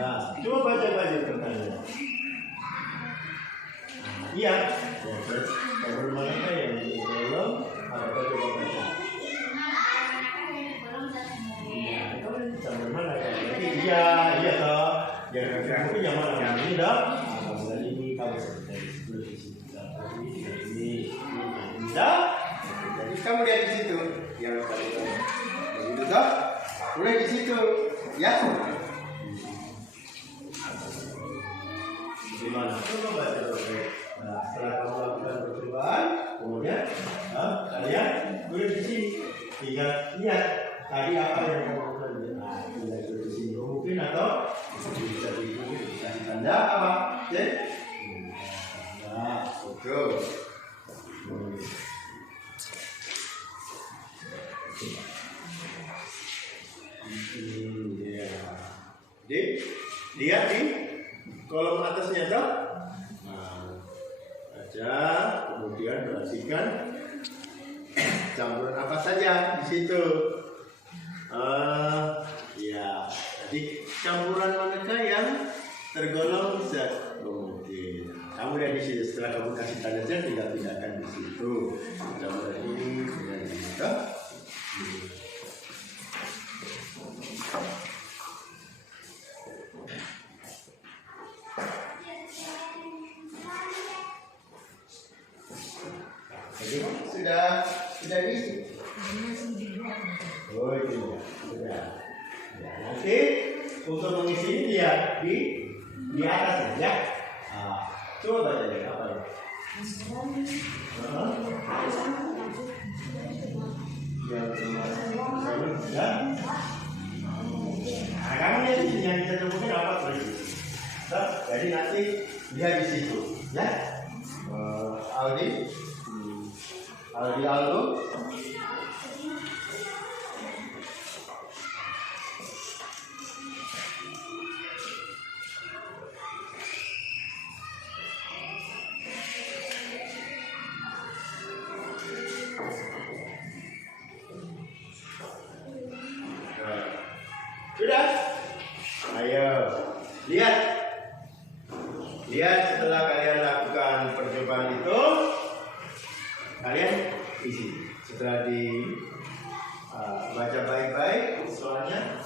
Nah, coba baca pertanyaan. Iya. Tabel manakah yang di kolom? Atau coba baca. Tabel mana ya? Iya toh. Jangan kamu yang mana? Yang ini dah. Kamu dari ini, kamu dari sebelah sini. Ini. Dah. Jadi kamu lihat di situ. Yang tadi. Begitu toh? Boleh di situ. Ya. Di mana? Coba baca dulu. Nah, setelah kamu lakukan percobaan, kemudian kalian boleh di sini. Tinggal lihat tadi apa yang kamu lakukan. Nah, tinggal di sini mungkin atau bisa dikasih tanda apa? Nah, betul. Lihat di kolom atasnya toh. Kemudian perhatikan campuran apa saja di situ. Ya, jadi campuran manakah yang tergolong zat. Oke. Kamu udah di situ. Setelah kamu kasih tanda zat, tinggal pindahkan di situ. Coba ini dan ini. Sudah diisi. Oh itu sudah. Ya, nanti untuk mengisi ini dia di atas ya. Coba baca deh apa ya? Ya. Nah, kamu lihat di sini yang kita temukan apa tadi? Jadi nanti dia di situ, ya. Aldi Aldo. Sudah? Ayo, lihat setelah kalian lakukan percobaan itu, kalian isi. Setelah baca baik-baik soalnya,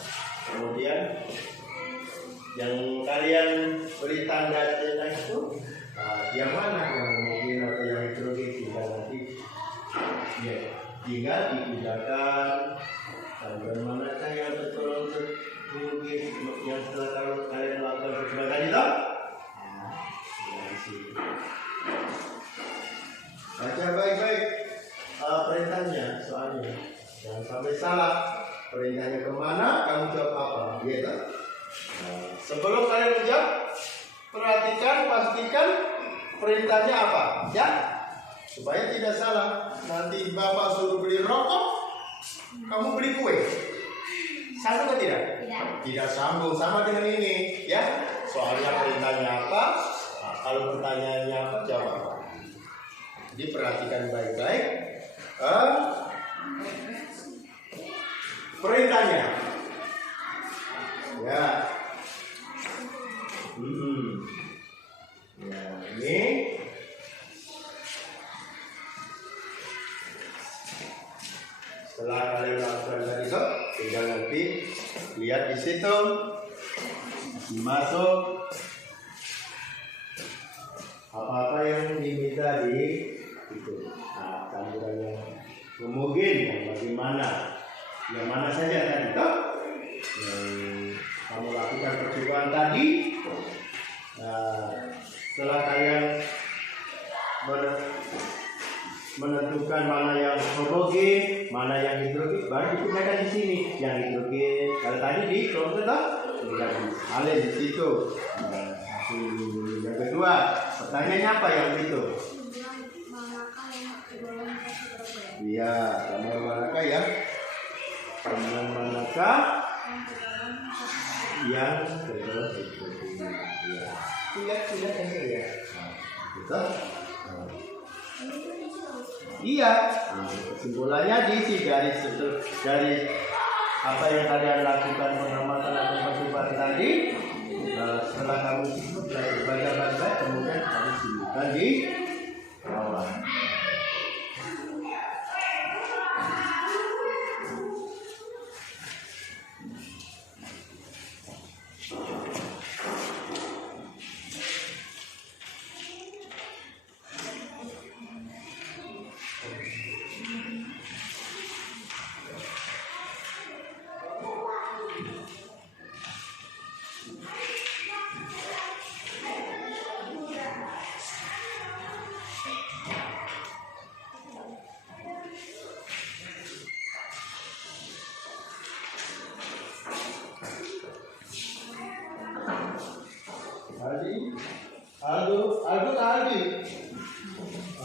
kemudian yang kalian beri tanda tanda itu, yang mana yang mungkin atau yang hidrogen tinggal nanti, ya, tinggal dipindahkan. Dan manakah yang betul mungkin yang setelah kalau kalian lakukan percobaan itu? Baca baik-baik perintahnya soalnya jangan sampai salah. Perintahnya kemana, kamu jawab apa, gitu. Sebelum kalian menjawab, perhatikan, pastikan perintahnya apa, ya, supaya tidak salah. Nanti bapak suruh beli rokok, kamu beli kue, sambung atau tidak? Tidak sambung, sama dengan ini, ya. Soalnya perintahnya apa? Kalau pertanyaannya apa, jawab apa. Jadi perhatikan baik-baik perintahnya, ya. Ya, ini setelah kalian lakukan tadi itu, tinggal nanti lihat di situ, masuk apa-apa yang diminta di itu. Nah, campurannya mungkin bagaimana, yang mana saja tadi itu yang kamu lakukan percobaan tadi. Setelah kalian menentukan mana yang homogen, mana yang hidrogen, baru dipindahkan di sini. Yang hidrogen, kalau tadi di kelompok alih di situ. Yang kedua, pertanyaannya apa yang itu? Iya, campuran manakah ya? Campuran manakah yang terdapat hidrogen? Iya, tidak ya. Gitu. Iya. Kesimpulannya dari apa yang kalian lakukan pengamatan atau percobaan tadi. Setelah kamu baca, kemudian kamu simpulkan di bawah.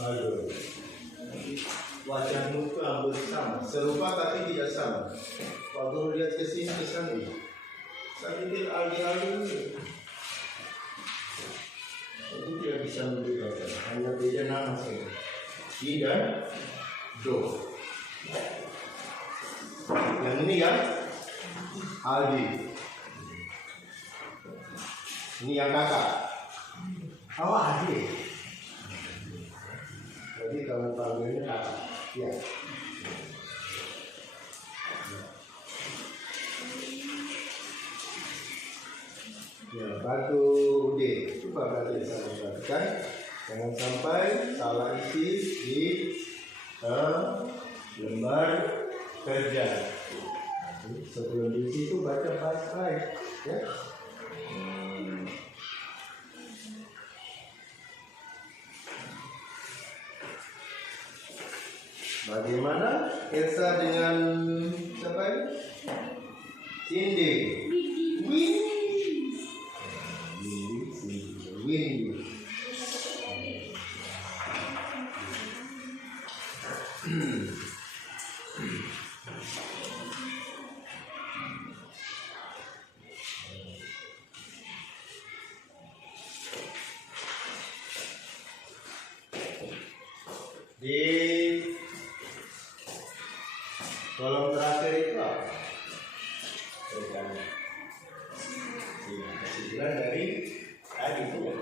Aldo. Wajahmu itu hampir sama, serupa tapi tidak sama. Waktu melihat ke sini ke sana, saya pikir Aldo ini itu tidak bisa membedakan, hanya beda nama saja. I dan Do. Yang ini ya Aldi. Ini yang kakak. Oh, adik. Jadi kamu panggilnya kakak. Ya. Ya, batu ude. Coba berarti saya perhatikan. Jangan sampai salah isi di lembar kerja. Sebelum diisi itu baca baik-baik, ya. Bagaimana Elsa dengan siapa ini? Cindy. Windy. Di kolom terakhir itu apa? Kesimpulan dari tadi itu ya.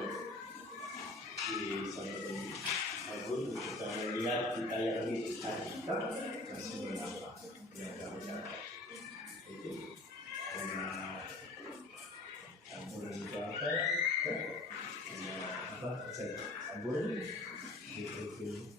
Di samping Agun kita melihat kita yang ini tadi kan masih berapa? Ya banyak itu karena campuran itu apa? Apa? Campuran itu.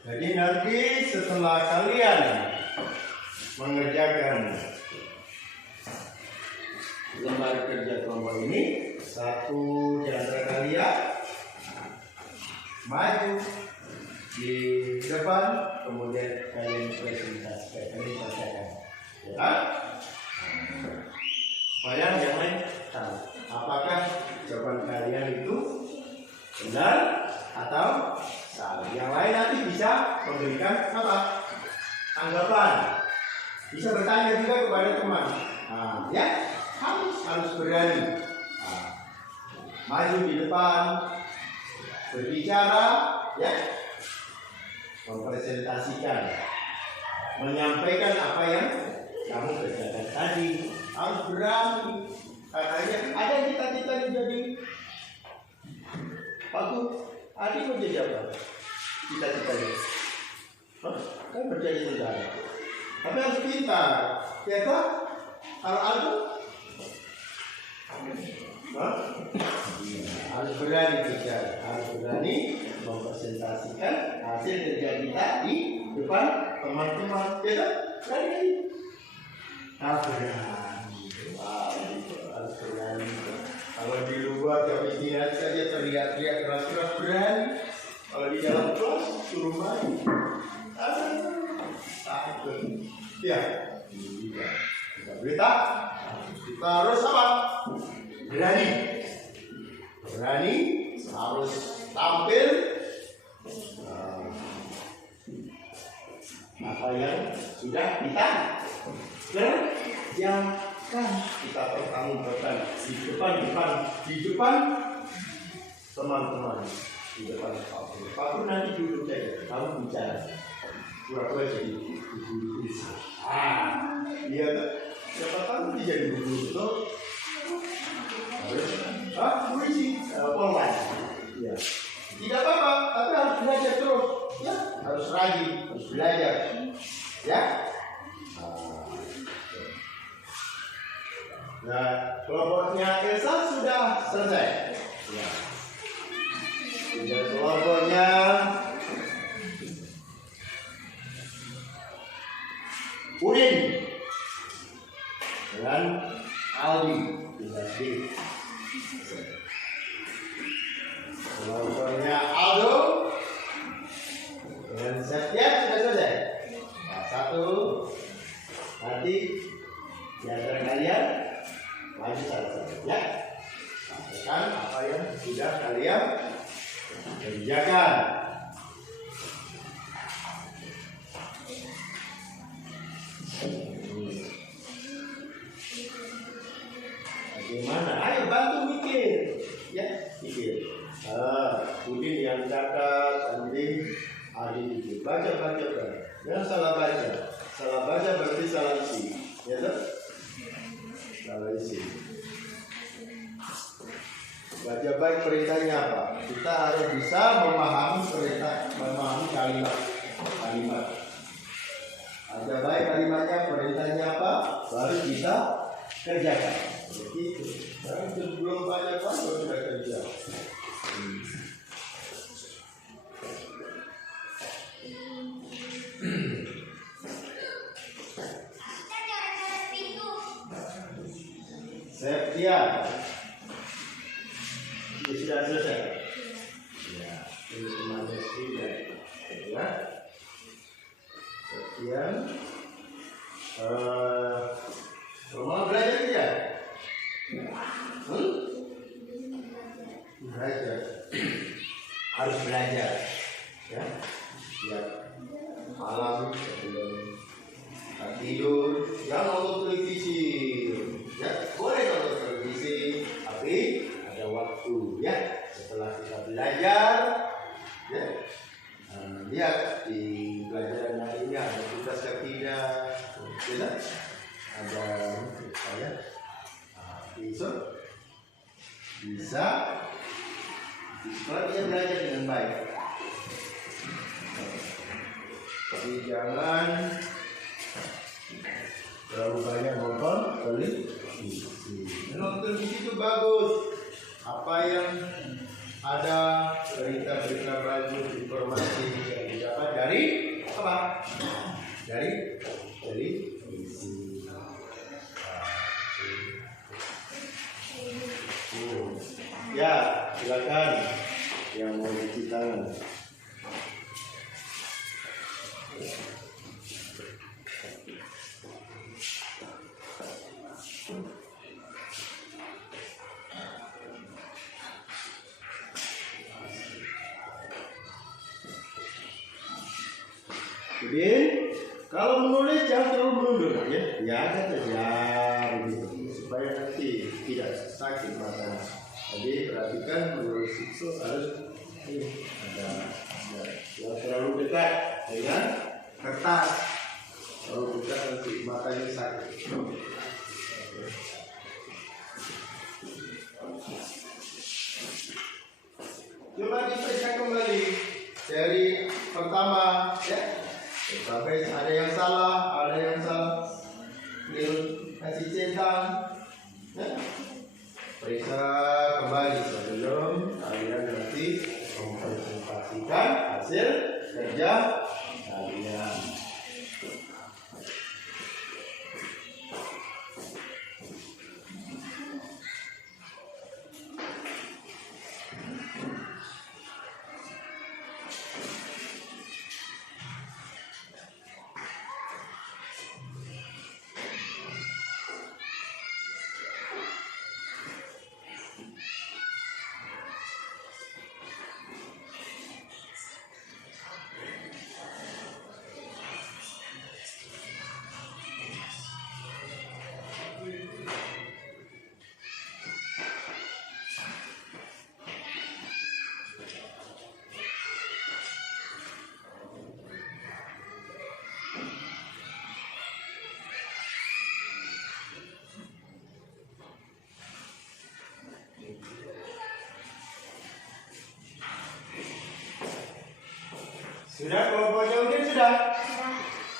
Jadi nanti setelah kalian mengerjakan lembar kerja kelompok ini, satu di antara kalian maju di depan, kemudian kalian presentasikan, kalian bacakan, ya kan? Supaya yang lain tahu apakah jawaban kalian itu benar atau salah. Yang lain nanti bisa memberikan apa? Tanggapan. Bisa bertanya juga kepada teman. Nah, ya harus berani. Nah, maju di depan, berbicara, ya, mempresentasikan, menyampaikan apa yang kamu kerjakan tadi. Harus berani. Katanya ada cita-cita jadi Pak Adik mau jadi apa? Cita-citanya? Kan menjadi tentara. Tapi harus pintar. Ya toh? Kalau aku? Harus berani bicara. Harus berani mempresentasikan hasil kerja kita di depan teman-teman. Ya toh? Berani. Harus berani. Harus berani. Kalau di luar jam istirahat saja teriak-teriak keras-keras berani. Kalau di dalam kelas suruh main. Takut. Ya. Kita berita. Kita harus apa? Berani. Berani. Harus tampil. Apa yang sudah kita kerjakan, kita pertanggungjawabkan di depan teman-teman, di depan Pak nanti duduk saja, kamu bicara, pura-pura jadi guru bisa. Iya, siapa tahu dia jadi guru itu polisi, polwan. Ya, tidak apa-apa, tapi harus belajar terus, ya, harus rajin, harus belajar, ya. Nah, kelompoknya Elsa sudah selesai. Ya. Kelompoknya Udin dan Aldi sudah di. Kelompoknya Aldo dan Setia sudah selesai. Nah, 1 Nanti di antara kalian maju satu-satu ya. Sampaikan apa yang sudah kalian kerjakan. Bagaimana? Ayo bantu mikir, ya mikir. Udin yang catat, Andin, Adi mikir. Baca. Jangan salah baca. Salah baca berarti salah isi, ya toh? Salah isi. Baca baik perintahnya apa? Kita harus bisa memahami perintah, memahami kalimat. Baca baik kalimatnya, perintahnya apa? Baru kita kerjakan. Begitu. Sekarang sebelum banyak baru kita kerja. Septian. Sudah selesai. Ya, ini semuanya sudah. Ya. Septian. Mau belajar tidak? Belajar. Harus belajar. Ya. Ya. Malam sebelum tidur jangan nonton televisi. Ya, boleh nonton televisi, tapi ada waktu ya. Setelah kita belajar, ya. Lihat di pelajaran hari ini ada tugas tidak, ya. Ada saya bisa di sekolah dia belajar dengan baik. Tapi jangan terlalu banyak nonton televisi. Nonton televisi itu bagus. Apa yang ada berita-berita bagus, informasi yang didapat dari apa? Dari televisi. Ya, silakan yang mau cuci tangan. Jadi, kalau menulis jangan terlalu menunduk ya. Biasa saja begitu supaya nanti tidak sakit matanya. Jadi perhatikan menulis itu harus ada yang terlalu dekat dengan kertas. Terlalu dekat nanti matanya sakit. Coba diperiksa kembali dari pertama ya. Sampai ada yang salah, kasih centang, ya. Periksa kembali sebelum kalian nanti mempresentasikan hasil kerja kalian. Sudah kelompoknya Udin sudah?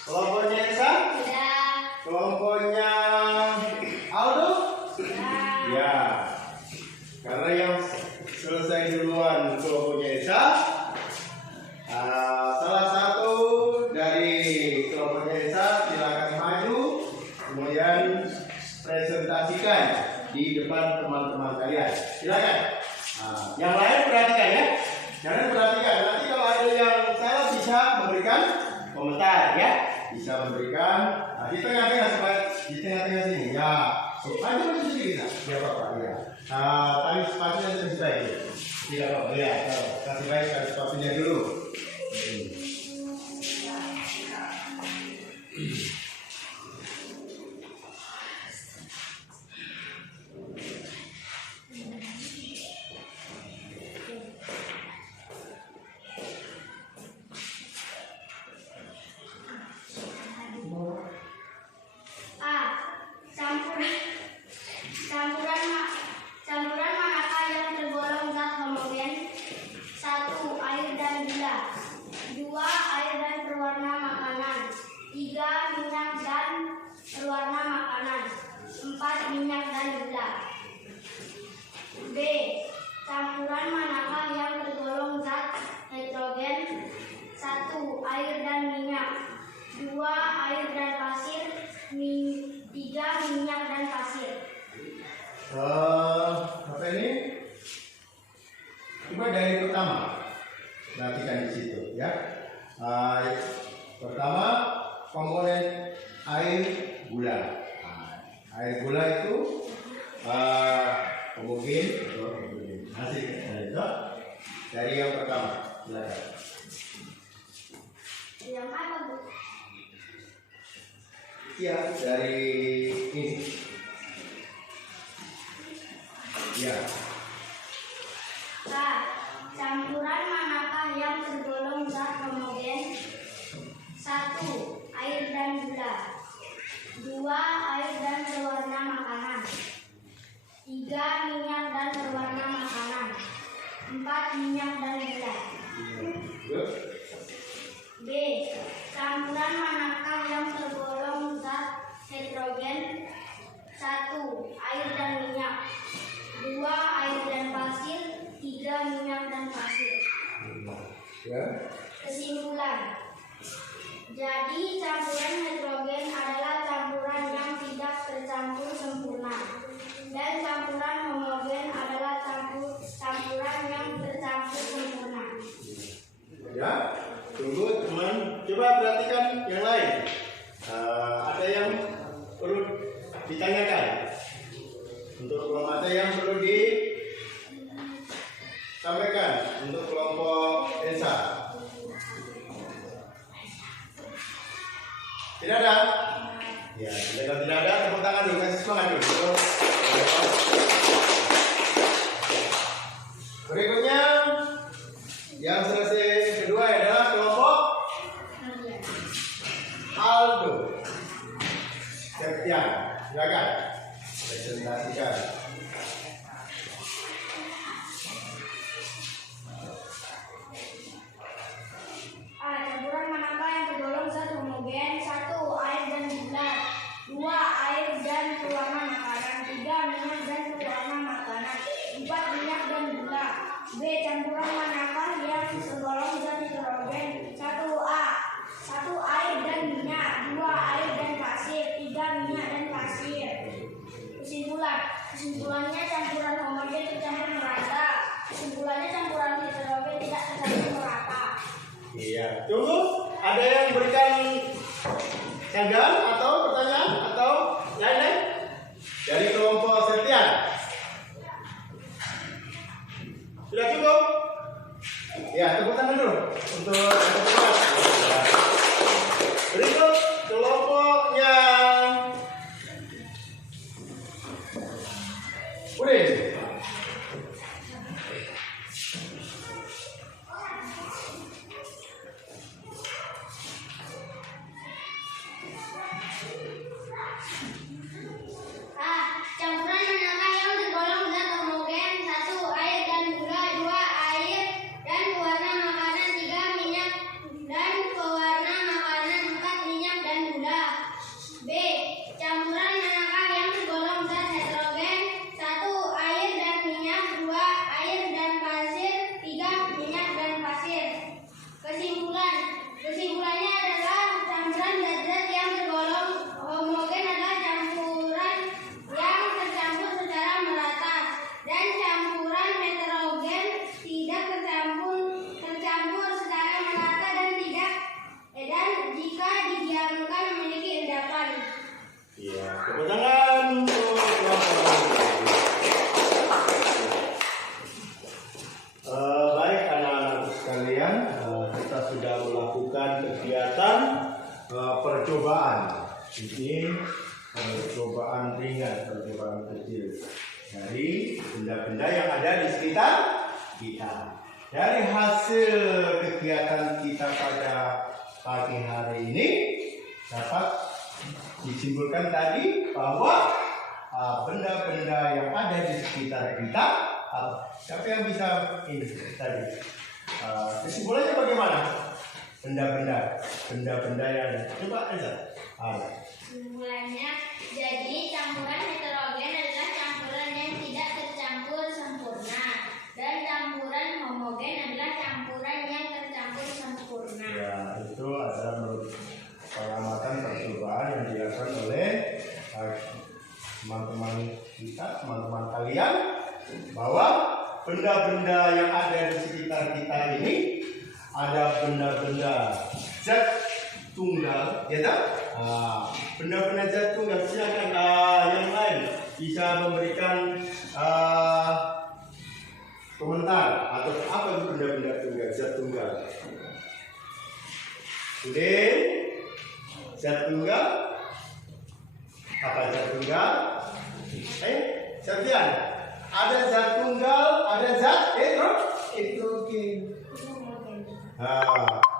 Kelompoknya Esa? Sudah. Kelompoknya Aldo? Sudah. Ya. Karena yang selesai duluan kelompoknya Esa, salah satu dari kelompoknya Esa silakan maju, kemudian presentasikan di depan teman-teman kalian. Silakan. Yang lain perhatikan ya. Jangan perhatikan. Nanti kalau ada yang salah bisa memberikan komentar ya. bisa memberikan di tengah-tengah di tengah-tengah sini ya. Aja masih sedikit ya Bapak ya. Tali sepatunya lebih baik. Tidak apa-apa ya. Kasih baik tali sepatunya dulu. Campuran manakah yang tergolong zat homogen? 1. Air dan gula. 2. Air dan berwarna makanan. 3. Minyak dan berwarna makanan. 4. Minyak dan gula. B. Campuran manakah yang tergolong zat heterogen? 1. Air dan minyak. 2. Air dan pasir. 3. Minyak dan pasir. Apa ini? Coba dari pertama, perhatikan di situ ya. Pertama komponen air gula. Air gula itu homogen atau heterogen. Hasil itu dari yang pertama, silakan. Yang apa, Bu? Ya, dari ini. Ya. Campuran manakah yang tergolong zat homogen? 1. Air dan gula. 2. Air dan berwarna makanan. 3. Minyak dan berwarna makanan. 4. Minyak dan gula. B. Campuran manakah yang tergolong zat heterogen? 1. Air dan minyak. 2. Air dan pasir. 3. Minyak dan pasir. Kesimpulan. Jadi campuran heterogen adalah campuran yang tidak tercampur sempurna, dan campuran homogen adalah campuran yang tercampur sempurna. Ya, tunggu teman. Coba perhatikan yang lain. Ada yang perlu ditanyakan. Untuk kelompok ada yang perlu disampaikan untuk kelompok desa. Tidak ada? Ya, tidak ada. Tepuk tangan dulu, kasih semangat dulu. Berikutnya yang selesai kedua adalah kelompok Aldo. Septian, silakan presentasikan. Campuran manakah yang tergolong zat homogen? 1. Air dan gula. 2. Air dan berwarna makanan. 3. Minyak dan berwarna makanan. 4. Minyak dan gula. B. Campuran manakah yang tergolong zat heterogen? 1A. 1. Air dan minyak. 2. Air dan pasir. 3. Minyak dan pasir. Kesimpulannya campuran homogen tercampur merata. Kesimpulannya campuran heterogen tidak tercampur merata. Iya, tunggu. Ada yang berikan tanggapan atau pertanyaan atau lain-lain dari kelompok Septian? Sudah cukup? Ya, tepuk tangan dulu untuk berikut kelompoknya Udin. Campuran manakah yang tergolong zat homogen? 1. Air dan gula. 2. Air dan pewarna makanan. 3. Minyak dan pewarna makanan. 4. Minyak dan gula. B. Campuran manakah yang tergolong zat heterogen? 1. Air kecil dari benda-benda yang ada di sekitar kita. Dari hasil kegiatan kita pada pagi hari ini dapat disimpulkan tadi bahwa benda-benda yang ada di sekitar kita, siapa yang bisa ini tadi? Kesimpulannya bagaimana? Benda-benda yang coba aja. Kesimpulannya, jadi campuran heterogen adalah campuran yang tidak tercampur sempurna, dan campuran homogen adalah campuran yang tercampur sempurna. Ya, itu adalah menurut pengamatan percobaan yang dilakukan oleh teman-teman kita, teman-teman kalian, bahwa benda-benda yang ada di sekitar kita ini ada benda-benda zat tunggal, ya tak? Benda-benda zat tunggal. Silakan yang lain bisa memberikan komentar atau apa itu benda-benda tunggal, zat tunggal. Udin, zat tunggal, apa zat tunggal? Septian, ada zat tunggal, ada zat heterogen.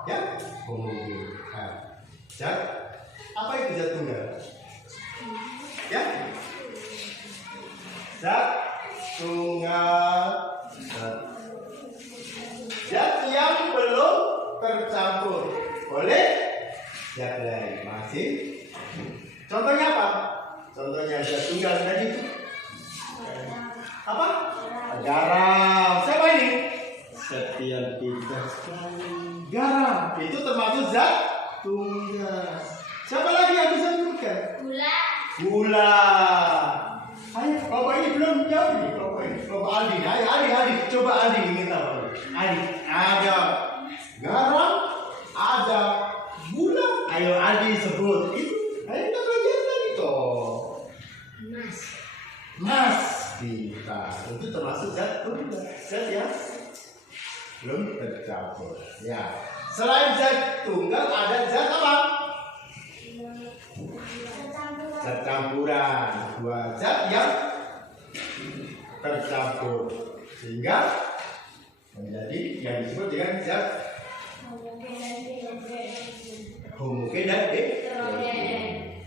Ya, homogen. Zat, apa itu zat tunggal? Ya, zat tunggal, zat yang belum tercampur oleh zat lain. Masih. Contohnya apa? Contohnya zat tunggal tadi itu apa? Garam. Siapa ini? Setiap kita sekali. Garam itu termasuk zat tunggal. Siapa lagi yang bisa menyebutkan? Gula. Ayo, Bapak ini belum jawab nih. Bapak ini, Bapak Aldi. Ayo, Aldi. Coba Aldi ingin tahu. Aldi, ada garam, ada gula. Ayo Aldi sebut. Itu, ayo kita belajar tadi toh. Mas. Kita itu termasuk zat tunggal. Zat ya belum tercampur. Ya. Selain zat tunggal ada zat apa? Zat campuran. Dua zat yang tercampur sehingga menjadi yang disebut dengan zat homogen dan heterogen.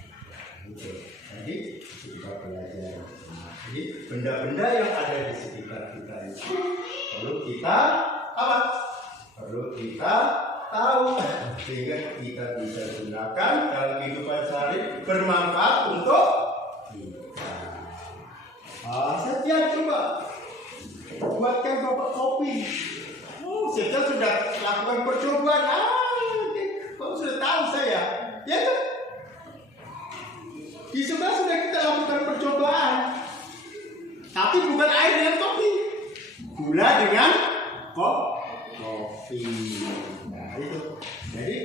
Jadi kita belajar. Jadi benda-benda yang ada di sekitar kita itu perlu kita apa? Perlu kita tahu sehingga kita bisa gunakan dalam kehidupan sehari bermanfaat untuk kita. Setia coba buatkan Bapak kopi. Setia sudah lakukan percobaan. Kamu sudah tahu saya, ya kan? Di sebelah sudah kita lakukan percobaan. Tapi bukan air dengan kopi, gula dengan kopi. Nah itu. Jadi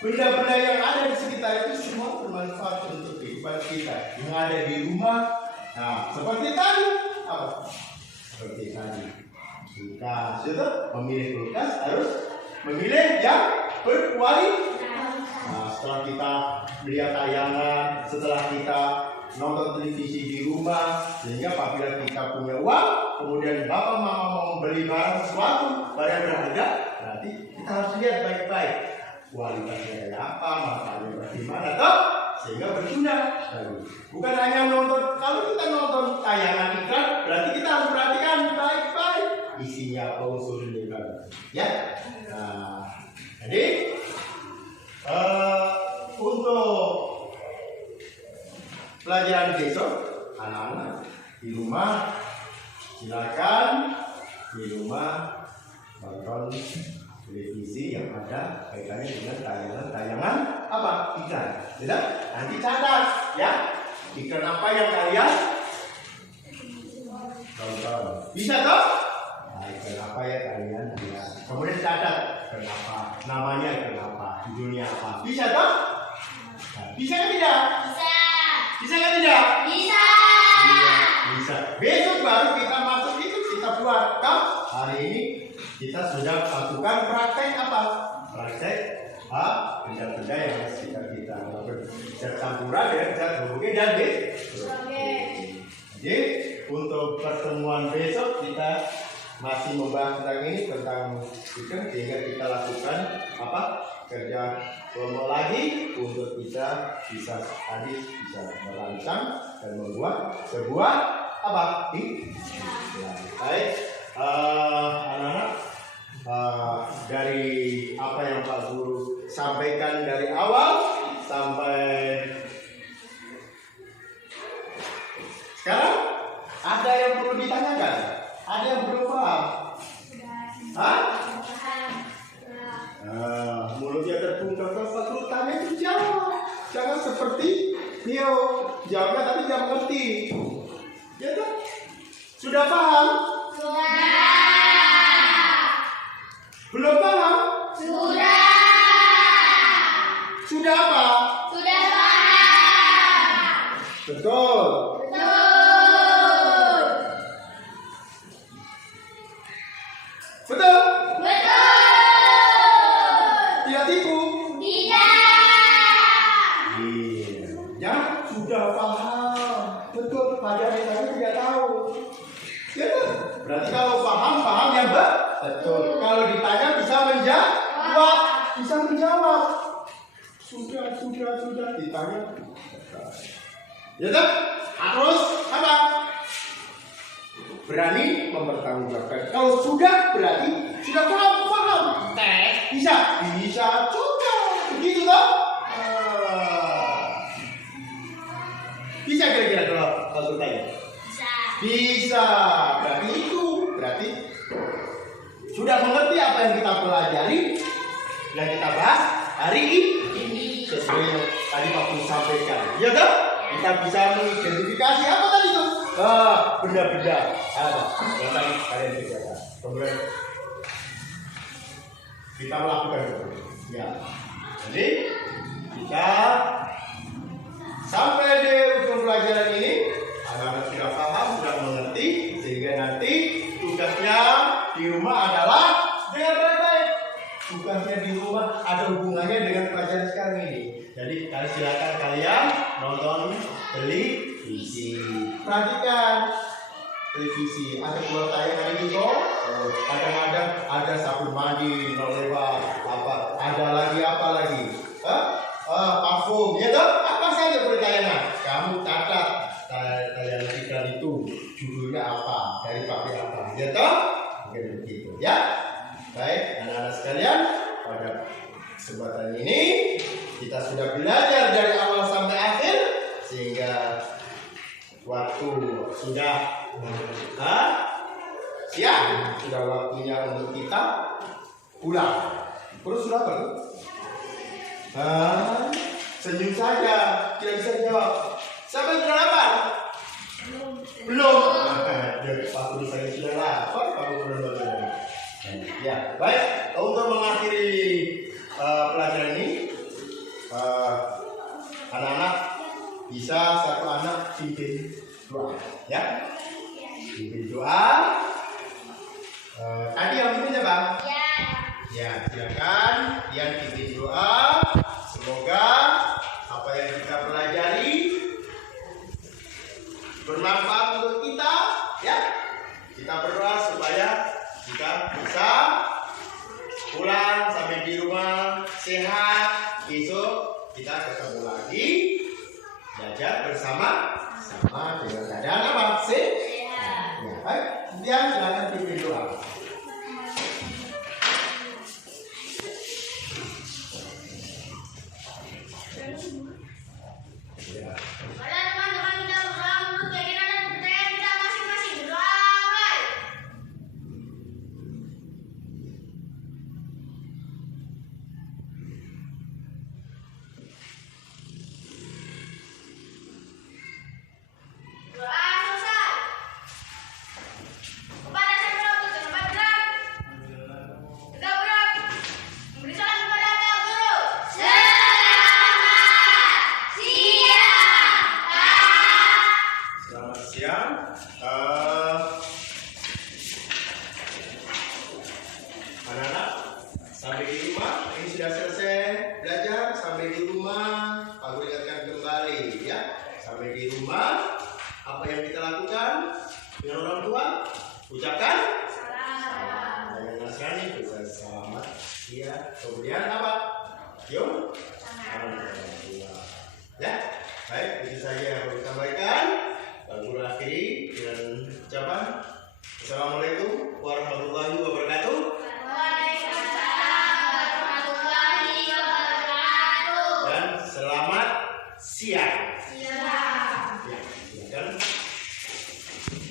benda-benda yang ada di sekitar itu semua bermanfaat untuk kehidupan kita. Yang ada di rumah, nah seperti tadi, apa? Seperti tadi. Kita sudah memilih kulkas harus memilih yang berkualitas. Nah setelah kita melihat tayangan, setelah kita nonton televisi di rumah, sehingga apabila kita punya uang, kemudian bapak mama mau membeli barang sesuatu, barang berharga, berarti kita harus lihat baik-baik kualitasnya apa, makanya bagaimana, toh, sehingga berguna. Bukan hanya nonton. Kalau kita nonton tayangan iklan, berarti kita harus perhatikan baik-baik isinya apa, unsurnya kan, ya. Nah, jadi untuk pelajaran besok, anak-anak di rumah silakan di rumah nonton televisi yang ada kaitannya dengan tayangan-tayangan apa? Iklan. Tidak? Nanti catat ya. Iklan apa yang kalian tonton? Bisa toh? Nah, iklan apa ya kalian lihat. Kemudian catat kenapa, namanya kenapa, judulnya apa. Bisa toh? Nah, bisa kan tidak? Bisa kan tidak? Bisa. Iya, bisa. Besok baru kita masuk itu, kita buat. Hari ini kita sudah lakukan praktek apa? Praktek benda-benda yang ada sekitar kita. Zat campuran ya, zat homogen dan heterogen. Jadi untuk pertemuan besok kita masih membahas tentang ini, tentang itu, sehingga kita lakukan apa kerja kelompok lagi untuk kita bisa tadi bisa merancang dan membuat sebuah apa baik. Anak-anak, dari apa yang Pak Guru sampaikan dari awal sampai sekarang, ada yang perlu ditanyakan? Ada yang belum paham? Hah? Mulutnya terbuka, Pak Guru tanya itu jawab. Jangan seperti Nio, jawabnya tapi jangan mengerti. Ya kan? Sudah paham? Belum paham? Sudah apa? Betul. Betul? Tidak tipu? Ya, sudah paham. Betul, pada tadi tidak tahu. Ya, berarti kalau paham yang betul. Kalau ditanya bisa menjawab. Sudah ditanya. Ya kan? Harus apa? Berani mempertanggungjawabkan. Kalau sudah berarti sudah paham. Tes bisa juga. Begitu toh? Bisa kira-kira kalau tanya? Bisa. Berarti sudah mengerti apa yang kita pelajari, yang kita bahas hari ini sesuai yang tadi Pak Guru sampaikan. Iya kan? Kita bisa mengidentifikasi apa tadi itu? Benda-benda ada yang tadi kalian kerjakan. Kemudian kita melakukan itu. Ya. Jadi kita sampai di ujung pelajaran ini, anak-anak sudah paham, sudah mengerti, sehingga nanti tugasnya di rumah adalah dengan baik-baik. Tugasnya di rumah ada hubungannya dengan pelajaran sekarang ini. Jadi silakan kalian nonton televisi, perhatikan televisi. Ada keluar tayangan itu kok. Kadang-kadang ada sabun mandi, lewat apa? Ada lagi apa lagi? Parfum, ya toh? Apa saja bertayangan? Kamu catat tayangan iklan itu judulnya apa, dari pabrik apa, ya toh? Mungkin begitu, ya. Baik, anak-anak sekalian, pada kesempatan ini kita sudah belajar dari awal sampai akhir, sehingga waktu sudah siang, sudah waktunya untuk kita pulang. Terus sudah apa? Senyum saja, tidak bisa jawab. Siapa yang sudah lapar? Belum. Pak Guru saya sudah lapar, Pak Guru belum lapar. Ya, baik. Untuk mengakhiri pelajaran ini, anak-anak bisa satu anak pimpin doa, ya? Pimpin doa. Tadi yang pimpin Bang? Ya, silakan. Yang pimpin doa. Semoga apa yang kita pelajari bermanfaat untuk kita, ya. Kita berdoa supaya kita bisa pulang sampai di rumah sehat. Besok kita ketemu lagi belajar bersama dengan keadaan apa? Sehat. Ya, baik. Kemudian silakan pimpin doa. Pada teman-teman kita berdoa menurut keyakinan dan kepercayaan kita masing-masing. Berdoa mulai. Doa selesai. Kepada tua ucapkan Salam. yang Nasrani bisa selamat. Iya. Kemudian apa? Yuk. Ya, baik, itu saja yang perlu disampaikan. Lalu akhiri dengan ucapan Assalamualaikum warahmatullahi wabarakatuh.